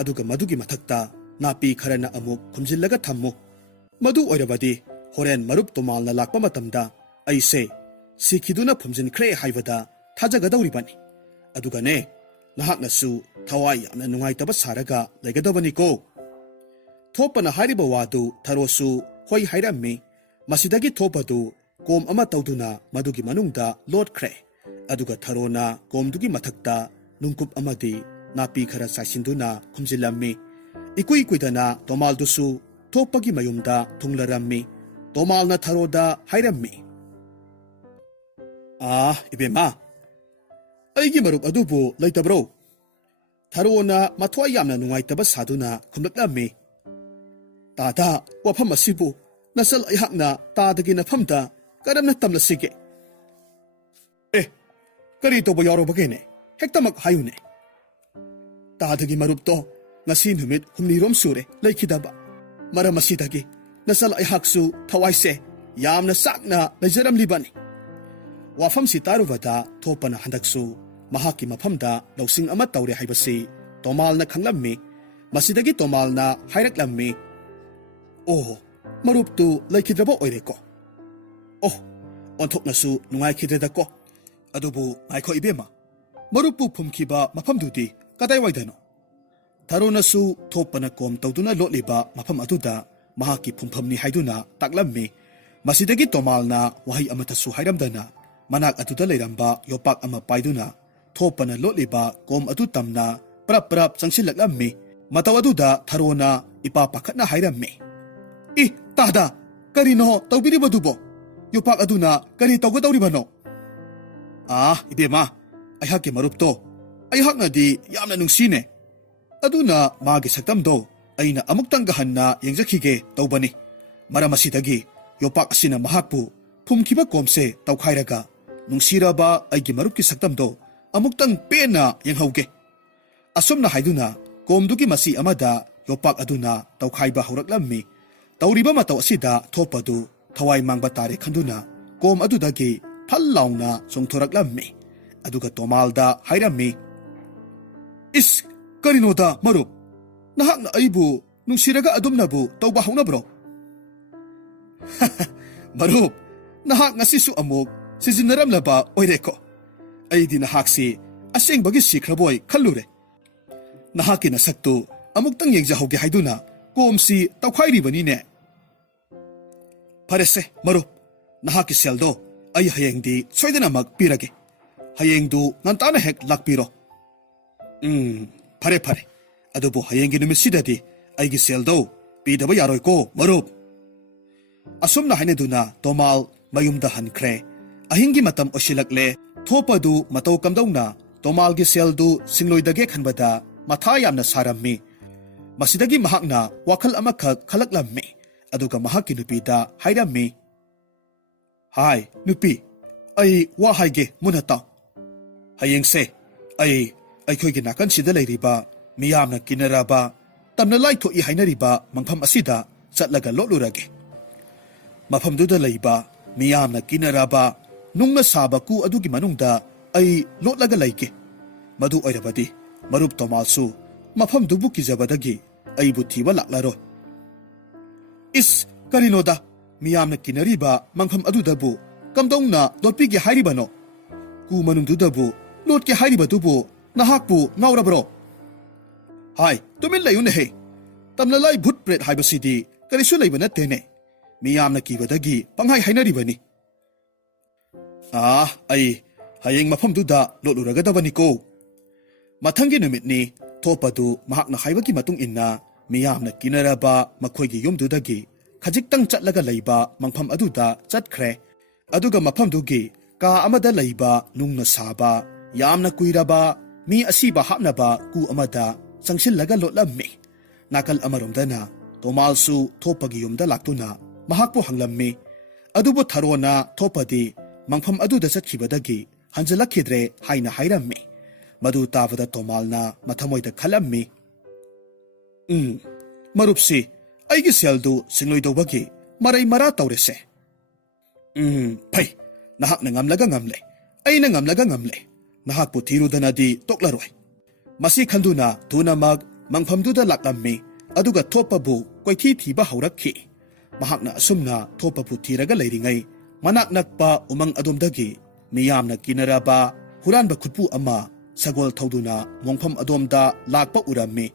ꯑꯗꯨꯒ ꯃꯗꯨꯒꯤ ꯃꯊꯛꯇ ꯅꯥꯄꯤ ꯈꯔꯅ ꯑꯃꯨꯛ ꯈꯨꯝꯖꯤꯜꯂꯒ ꯊꯝꯃꯨ ꯃꯗꯨ ꯑꯣꯏꯔꯕꯗꯤ ꯍꯣꯔꯦꯟ ꯃꯔꯨꯞ ꯇꯣꯃꯥꯜꯅ ꯂꯥꯛꯄ ꯃꯇꯝꯗ ꯑꯩꯁꯦ ꯁꯤꯈꯤꯗꯨꯅ ꯐꯨꯝꯖꯤꯟꯈ꯭ꯔꯦ ꯍꯥꯏꯕꯗ ꯊꯥꯖꯒꯗꯧꯔꯤꯕꯅꯤ ꯑꯗꯨꯒꯅꯦ ꯅꯍꯥꯛꯅꯁꯨ ꯊꯋꯥꯏ ꯌꯥꯝꯅ ꯅꯨꯡꯉꯥꯏꯇꯕ ꯁꯥꯔꯒ ꯂꯩꯒꯗꯕꯅꯤꯀꯣ ꯊꯣꯞꯄꯅ ꯍꯥꯏꯔꯤꯕ ꯋꯥꯗꯨ ꯊꯔꯣꯁꯨ ꯍꯣꯏ ꯍꯥꯏꯔꯝꯃꯤ ꯃꯁꯤꯗꯒꯤ ꯊꯣꯞꯄꯗꯨ ꯀꯣꯝ ꯑꯃ ꯇꯧꯗꯨꯅ ꯃꯗꯨꯒꯤ ꯃꯅꯨꯡꯗ ꯂꯣꯠꯈ꯭ꯔꯦ ꯑꯗꯨꯒ ꯊꯔꯣꯅ ꯀꯣꯝꯗꯨꯒꯤ ꯃꯊꯛꯇ ꯅꯨꯡꯀꯨꯞ ꯑꯃꯗꯤ ꯅꯥꯄꯤ ꯈꯔ ꯆꯥꯏꯁꯤꯟꯗꯨꯅ ꯈꯨꯝꯖꯤꯜꯂꯝꯃꯤ ꯏꯀꯨꯏ ꯀꯨꯏꯗꯅ ꯇꯣꯃꯥꯜꯗꯨꯁꯨ ꯊꯣꯞꯄꯒꯤ ꯃꯌꯨꯝꯗ ꯊꯨꯡꯂꯔꯝꯃꯤ ꯇꯣꯃꯥꯜꯅ ꯊꯔꯣꯗ ꯍꯥꯏꯔꯝꯃꯤ ꯏꯕꯦꯝꯃ ꯑꯩꯒꯤ ꯃꯔꯨꯞ ꯑꯗꯨꯕꯨ ꯂꯩꯇꯕ꯭ꯔꯣ ꯊꯔꯣꯅ ꯃꯊ꯭ꯋꯥꯏ ꯌꯥꯝꯅ ꯅꯨꯡꯉꯥꯏꯇꯕ ꯁꯥꯗꯨꯅ ꯈꯨꯝꯂꯛꯂꯝꯃꯤ ꯇꯥꯗ ꯋꯥꯐꯝ ꯑꯁꯤꯕꯨ ꯅꯆꯜ ꯑꯩꯍꯥꯛꯅ ꯇꯥꯗꯒꯤ ꯅꯐꯝꯗ ꯀꯔꯝꯅ ꯇꯝꯂꯁꯤꯒꯦ ꯀꯔꯤ ꯇꯧꯕ ꯌꯥꯎꯔꯕꯒꯦꯅꯦ ꯍꯦꯛꯇꯃꯛ ꯍꯥꯏꯌꯨꯅꯦ ꯇꯥꯗꯒꯤ ꯃꯔꯨꯞꯇꯣ ꯉꯁꯤ ꯅꯨꯃꯤꯠ 6 ꯁꯨꯔꯦ ꯂꯩꯈꯤꯗꯕ ꯃꯔꯝ ꯑꯁꯤꯗꯒꯤ ꯅꯆꯜ ꯑꯩꯍꯥꯛꯁꯨ ꯊꯋꯥꯏꯁꯦ ꯌꯥꯝꯅ ꯆꯥꯛꯅ ꯂꯩꯖꯔꯝꯂꯤꯕꯅꯤ ꯋꯥꯐꯝꯁꯤ ꯇꯥꯔꯨꯕꯗ ꯊꯣꯞꯄꯅ ꯍꯟꯗꯛꯁꯨ ꯃꯍꯥꯛꯀꯤ ꯃꯐꯝꯗ ꯂꯧꯁꯤꯡ ꯑꯃ ꯇꯧꯔꯦ ꯍꯥꯏꯕꯁꯤ ꯇꯣꯃꯥꯜꯅ ꯈꯪꯂꯝꯃꯤ ꯃꯁꯤꯗꯒꯤ ꯇꯣꯃꯥꯜꯅ ꯍꯥꯏꯔꯛꯂꯝꯃꯤ ꯃꯔꯨꯞꯇꯨ ꯂꯩꯈꯤꯗ꯭ꯔꯕ ꯑꯣꯏꯔꯦꯀꯣ ꯑꯣꯟꯊꯣꯛꯅꯁꯨ ꯅꯨꯡꯉꯥꯏꯈꯤꯗ꯭ꯔꯦꯗꯀꯣ ꯑꯗꯨꯕꯨ ꯉꯥꯏꯈꯣ ꯏꯕꯦꯝꯃ ꯃꯔꯨꯞꯄꯨ ꯐꯨꯝꯈꯤꯕ ꯃꯐꯝꯗꯨꯗꯤ ꯀꯗꯥꯏꯋꯥꯏꯗꯅꯣ ꯊꯔꯣꯅꯁꯨ ꯊꯣꯞꯄꯅ ꯀꯣꯝ ꯇꯧꯗꯨꯅ ꯂꯣꯠꯂꯤꯕ ꯃꯐꯝ ꯑꯗꯨꯗ ꯃꯍꯥꯛꯀꯤ ꯐꯨꯝꯐꯝꯅꯤ ꯍꯥꯏꯗꯨꯅ ꯇꯥꯛꯂꯝꯃꯤ ꯃꯁꯤꯗꯒꯤ ꯇꯣꯃꯥꯜꯅ ꯋꯥꯍꯩ ꯑꯃꯠꯇꯁꯨ ꯍꯥꯏꯔꯝꯗꯅ ꯃꯅꯥꯛ ꯑꯗꯨꯗ ꯂꯩꯔꯝꯕ ꯌꯣꯄꯥꯛ ꯑꯃ ꯄꯥꯏꯗꯨꯅ ꯊꯣꯞꯄꯅ ꯂꯣꯠꯂꯤꯕ ꯀꯣꯝ ꯑꯗꯨ ꯇꯝꯅ ꯄ꯭ꯔꯞ ꯆꯪꯁꯤꯜꯂꯛꯂꯝꯃꯤ ꯃꯇꯧ ꯑꯗꯨꯗ ꯊꯔꯣꯅ ꯏꯄꯥ ꯄꯥꯈꯠꯅ ꯍꯥꯏꯔꯝꯃꯤ ꯇꯥꯗ ꯀꯔꯤꯅꯣ ꯇꯧꯕꯤꯔꯤꯕꯗꯨꯕꯣ ꯌꯣꯄꯥꯛ ꯑꯗꯨꯅ ꯀꯔꯤ ꯇꯧꯒꯗꯧꯔꯤꯕꯅꯣ ꯏꯕꯦꯝꯃ ꯑꯩꯍꯥꯛꯀꯤ ꯃꯔꯨꯞꯇꯣ ꯑꯩꯍꯥꯛꯅꯗꯤ ꯌꯥꯝꯅ ꯅꯨꯡꯁꯤꯅꯦ ꯑꯗꯨꯅ ꯃꯥꯒꯤ ꯁꯛꯇꯝꯗꯣ ꯑꯩꯅ ꯑꯃꯨꯛꯇꯪꯒ ꯍꯟꯅ ꯌꯦꯡꯖꯈꯤꯒꯦ ꯇꯧꯕꯅꯤ ꯃꯔꯝ ꯑꯁꯤꯗꯒꯤ ꯌꯣꯄꯥꯛ ꯑꯁꯤꯅ ꯃꯍꯥꯛꯄꯨ ꯐꯨꯝꯈꯤꯕ ꯀꯣꯝꯁꯦ ꯇꯧꯈꯥꯏꯔꯒ ꯅꯨꯡꯁꯤꯔꯕ ꯑꯩꯒꯤ ꯃꯔꯨꯞꯀꯤ ꯁꯛꯇꯝꯗꯣ ꯑꯃꯨꯛꯇꯪ ꯄꯦꯟꯅ ꯌꯦꯡꯍꯧꯒꯦ ꯑꯁꯨꯝꯅ ꯍꯥꯏꯗꯨꯅ ꯀꯣꯝꯗꯨꯒꯤ ꯃꯆꯤ ꯑꯃꯗ ꯌꯣꯄꯥꯛ ꯑꯗꯨꯅ ꯇꯧꯈꯥꯏꯕ ꯍꯧꯔꯛꯂꯝꯃꯤ ꯇꯧꯔꯤꯕ ꯃꯇꯧ ꯑꯁꯤꯗ ꯊꯣꯞꯄꯗꯨ ꯊꯋꯥꯏ ꯃꯥꯡꯕ ꯇꯥꯔꯦ ꯈꯟꯗꯨꯅ ꯀꯣꯝ ꯑꯗꯨꯗꯒꯤ ꯐꯜ ꯂꯥꯎꯅ ꯆꯣꯡꯊꯣꯔꯛꯂꯝꯃꯤ ꯑꯗꯨꯒ ꯇꯣꯃꯥꯜꯗ ꯍꯥꯏꯔꯝꯃꯤ ꯀꯔꯤꯅꯣꯗ ꯃꯔꯨꯞ ꯅꯍꯥꯛꯅ ꯑꯩꯕꯨ ꯅꯨꯡꯁꯤꯔꯒ ꯑꯗꯨꯝꯅꯕꯨ ꯇꯧꯕ ꯍꯧꯅꯕ꯭ꯔꯣ ꯃꯔꯨꯞ ꯅꯍꯥꯛ ꯉꯁꯤꯁꯨ ꯑꯃꯨꯛ ꯁꯤꯖꯤꯟꯅꯔꯝꯂꯕ ꯑꯣꯏꯔꯦꯀꯣ ꯑꯩꯗꯤ ꯅꯍꯥꯛꯁꯤ ꯑꯁꯦꯡꯕꯒꯤ ꯁꯤꯈ꯭ꯔꯕꯣꯏ ꯈꯜꯂꯨꯔꯦ ꯅꯍꯥꯛꯀꯤ ꯅꯁꯛꯇꯨ ꯑꯃꯨꯛꯇꯪ ꯌꯦꯡꯖꯍꯧꯒꯦ ꯍꯥꯏꯗꯨꯅ ꯀꯣꯝꯁꯤ ꯇꯧꯈꯥꯏꯔꯤꯕꯅꯤꯅꯦ ꯐꯔꯦꯁꯦ ꯃꯔꯨꯞ ꯅꯍꯥꯛꯀꯤ ꯁꯦꯜꯗꯣ ꯑꯩ ꯍꯌꯦꯡꯗꯤ ꯁꯣꯏꯗꯅꯃꯛ ꯄꯤꯔꯒꯦ ꯍꯌꯦꯡꯗꯨ ꯉꯟꯇꯥꯅ ꯍꯦꯛ ꯂꯥꯛꯄꯤꯔꯣ ꯐꯔꯦ ꯑꯗꯨꯕꯨ ꯍꯌꯦꯡꯒꯤ ꯅꯨꯃꯤꯠꯁꯤꯗꯗꯤ ꯑꯩꯒꯤ ꯁꯦꯜꯗꯣ ꯄꯤꯗꯕ ꯌꯥꯔꯣꯏꯀꯣ ꯃꯔꯨꯞ ꯑꯁꯨꯝꯅ ꯍꯥꯏꯅꯗꯨꯅ ꯇꯣꯃꯥꯜ ꯃꯌꯨꯝꯗ ꯍꯟꯈ꯭ꯔꯦ ꯑꯍꯤꯡꯒꯤ ꯃꯇꯝ ꯑꯣꯏꯁꯤꯜꯂꯛꯂꯦ ꯊꯣꯞꯄꯗꯨ ꯃꯇꯧ ꯀꯝꯗꯧꯅ ꯇꯣꯃꯥꯜꯒꯤ ꯁꯦꯜꯗꯨ ꯁꯤꯡꯂꯣꯏꯗꯒꯦ ꯈꯟꯕꯗ ꯃꯊꯥ ꯌꯥꯝꯅ ꯁꯥꯔꯝꯃꯤ ꯃꯁꯤꯗꯒꯤ ꯃꯍꯥꯛꯅ ꯋꯥꯈꯜ ꯑꯃꯈꯛ ꯈꯜꯂꯛꯂꯝꯃꯤ ꯑꯗꯨꯒ ꯃꯍꯥꯛꯀꯤ ꯅꯨꯄꯤꯗ ꯍꯥꯏꯔꯝꯃꯤ ꯍꯥꯏ ꯅꯨꯄꯤ ꯑꯩ ꯋꯥ ꯍꯥꯏꯒꯦ ꯃꯨꯟꯅ ꯇꯥꯎ ꯍꯌꯦꯡꯁꯦ ꯑꯩꯈꯣꯏꯒꯤ ꯅꯥꯀꯟꯁꯤꯗ ꯂꯩꯔꯤꯕ ꯃꯤꯌꯥꯝꯅ ꯀꯤꯅꯔꯕ ꯇꯝꯅ ꯂꯥꯏꯊꯣꯛꯏ ꯍꯥꯏꯅꯔꯤꯕ ꯃꯐꯝ ꯑꯁꯤꯗ ꯆꯠꯂꯒ ꯂꯣꯠꯂꯨꯔꯒꯦ ꯃꯐꯝꯗꯨꯗ ꯂꯩꯕ ꯃꯤꯌꯥꯝꯅ ꯀꯤꯅꯔꯕ ꯅꯨꯡꯅ ꯁꯥꯕ ꯀꯨ ꯑꯗꯨꯒꯤ ꯃꯅꯨꯡꯗ ꯑꯩ ꯂꯣꯠꯂꯒ ꯂꯩꯒꯦ ꯃꯗꯨ ꯑꯣꯏꯔꯕꯗꯤ ꯃꯔꯨꯞ ꯇꯣꯃꯥꯜꯁꯨ ꯃꯐꯝꯗꯨꯕꯨ ꯀꯤꯖꯕꯗꯒꯤ ꯑꯩꯕꯨ ꯊꯤꯕ ꯂꯥꯛꯂꯔꯣꯏ ꯀꯔꯤꯅꯣꯗ ꯃꯤꯌꯥꯝꯅ ꯀꯤꯅꯔꯤꯕ ꯃꯐꯝ ꯑꯗꯨꯗꯕꯨ ꯀꯝꯗꯧꯅ ꯂꯣꯠꯄꯤꯒꯦ ꯍꯥꯏꯔꯤꯕꯅꯣ ꯀꯨ ꯃꯅꯨꯡꯗꯨꯗꯕꯨ ꯂꯣꯠꯀꯦ ꯍꯥꯏꯔꯤꯕꯗꯨꯕꯨ ꯅꯍꯥꯛꯄꯨ ꯉꯥꯎꯔꯕ꯭ꯔꯣ ꯍꯥꯏ ꯇꯨꯃꯤꯟ ꯂꯩꯌꯨꯅꯦꯍꯦ ꯇꯝꯅꯂꯥꯏ ꯚꯨꯠ ꯄ꯭ꯔꯦꯠ ꯍꯥꯏꯕꯁꯤꯗꯤ ꯀꯔꯤꯁꯨ ꯂꯩꯕ ꯅꯠꯇꯦꯅꯦ ꯃꯤꯌꯥꯝꯅ ꯀꯤꯕꯗꯒꯤ ꯄꯪꯍꯥꯏ ꯍꯥꯏꯅꯔꯤꯕꯅꯤ ꯑꯩ ꯍꯌꯦꯡ ꯃꯐꯝꯗꯨꯗ ꯂꯣꯠꯂꯨꯔꯒꯗꯕꯅꯤꯀꯣ ꯃꯊꯪꯒꯤ ꯅꯨꯃꯤꯠꯅꯤ ꯊꯣꯞꯄꯗꯨ ꯃꯍꯥꯛꯅ ꯍꯥꯏꯕꯒꯤ ꯃꯇꯨꯡ ꯏꯟꯅ ꯃꯤꯌꯥꯝꯅ ꯀꯤꯅꯔꯕ ꯃꯈꯣꯏꯒꯤ ꯌꯨꯝꯗꯨꯗꯒꯤ ꯈꯖꯤꯛꯇꯪ ꯆꯠꯂꯒ ꯂꯩꯕ ꯃꯐꯝ ꯑꯗꯨꯗ ꯆꯠꯈ꯭ꯔꯦ ꯑꯗꯨꯒ ꯃꯐꯝꯗꯨꯒꯤ ꯀꯥ ꯑꯃꯗ ꯂꯩꯕ ꯅꯨꯡꯅ ꯁꯥꯕ ꯌꯥꯝꯅ ꯀꯨꯏꯔꯕ ꯃꯤ ꯑꯁꯤꯕ ꯍꯥꯞꯅꯕ ꯀꯨ ꯑꯃꯗ changsillaga lotlammi. Nakal amaromdana Tomalsu thopagi yumda laktuna mahakpo hanglammi. Adubu tharona thopadi mangpham aduda chatkibadagi hanjalakhidre haina hairammi. Madu tabada Tomalna mathamoida khalammi. Marupsi aigi seldu singloidobagi marai mara taurese. Pai nahakna ngamlaga ngamle. Aina ngamlaga ngamle. Nahakpo thirudanadi toklaroi. Masi khanduna tuna mag mangphamduda laklammi. Aduga thopabu koithi thiba haurakhi. Mahakna asumna thopabu thiraga leiringai manak nakpa umang adomdagi miyamna kinaraba huranba khutpu ama sagol thauduna mongpham adomda lakpa urammi.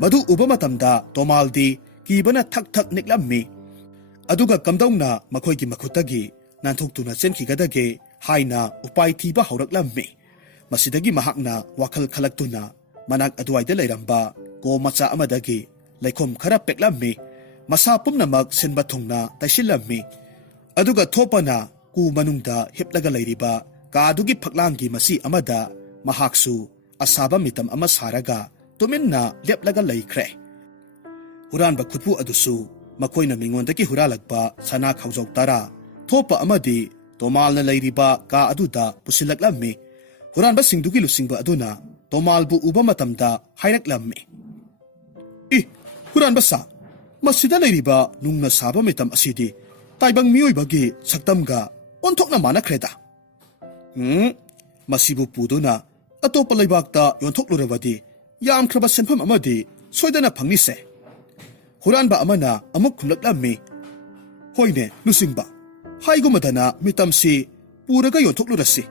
Madu uba matamda Tomaldi kibana thak thak niklammi. Aduga kamdauna makhoigi makhutagi nanthoktuna chenkigadage haina upai thiba hauraklammi. Masidagi mahakna wakhal khalaktuna manak aduaida leiramba ko macha amadagi laikhom khara peklammi. Masa pumnamak senba thongna taisillammi. Aduga thopana ku manungda hiplaga leiriba kaadugi phaklangi masi amada mahaksu asaba mitam ama saraga tuminna leplaga leikhre. Huranba khutpu adusu makoina mingondaki huralakpa sana khawjau tara thopa amadi Tomalna leiriba ka aduda pusilaklammi. Huranba singdugi lusingba aduna Tomalbu uba matamda hairaklammi. Huranba sa masida leiriba nungna saba mitam asidi taibang miyoibagi saktamga onthokna manakreda. Masibu puduna atopa leibakta yonthoklurabadi yamkraba senpham amadi soidana phangnise. Huranba amana amuk khumlaklammi. Hoine lusingba haigumadana mitamsi puraga yonthoklurasi.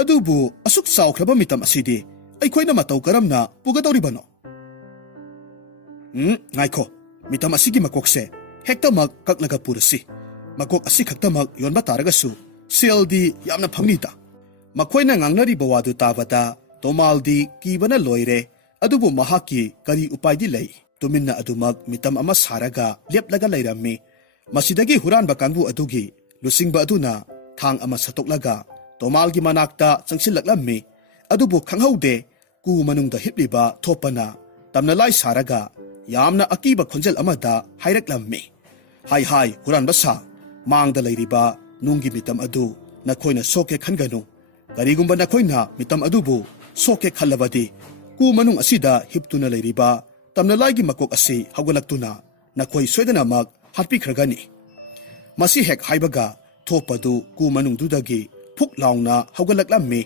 Adubu asuk saukraba mitam asidi aikhoina matau karamna pugadoribano. Ngaiko mitam asigi makokse hektamak kaklaga purasi. Makok asi khaktamak yonba taragasu seldi yamna phangnita. Makhoina ngangnariba wadu tabada Tomaldi kibana loire. Adubu mahaki kari upaidi lei. Tuminna adumak mitam ama saraga leplaga leirammi. Masidagi huranba kangbu adugi lusingba aduna thang ama satoklaga Tomalgi manakta changsilaklammi. Adubu khanghaude ku manungda hipliba thopana tamnalai saraga yamna akiba khonjel amada hairaklammi. Hai huranba sa mangda leiriba nungi mitam adu nakhoina soke khanganu. Karigumba nakhoina mitam adubu soke khalabadi ku manung asida hiptuna leiriba tamnalaigi makok asi hawgalaktuna nakhoi soidana mag harpikhragani. Masi hek haibaga thopadu ku manungdudagi phuk laungna hawgalaklammi.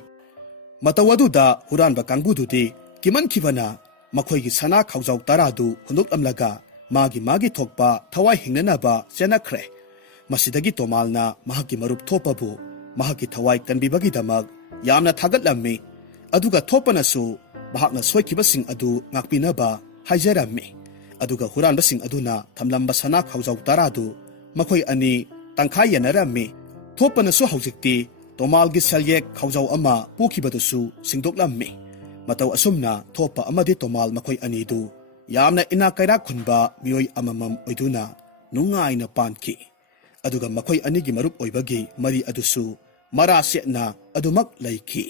Matawaduda huranba kangbududi kiman kibana makhoigi sana khawjau taradu hundoklamlaga magi thokpa thawai hingnanaba chenakhre. Masidagi Tomalna mahaki marup thopabu mahaki thawai kanbibagi damag yamna thagatlammi. Aduga thopanasu mahakna soikibasing adu ngakpinaba haijarammi. Aduga huranbasing aduna thamlamba sana khawjau taradu makhoi ani tangkhai yanarammi. Thopanasu haujikti Tomalgi salyek khawjau ama pukibadusu singdoklammi. Matau asumna thopa amadi Tomal makhoi anidu yamna ina kaira khunba miyoi amamam oiduna nungaina panki. Aduga makhoi anigi marup oibagi mari adusu mara setna adumak laiki.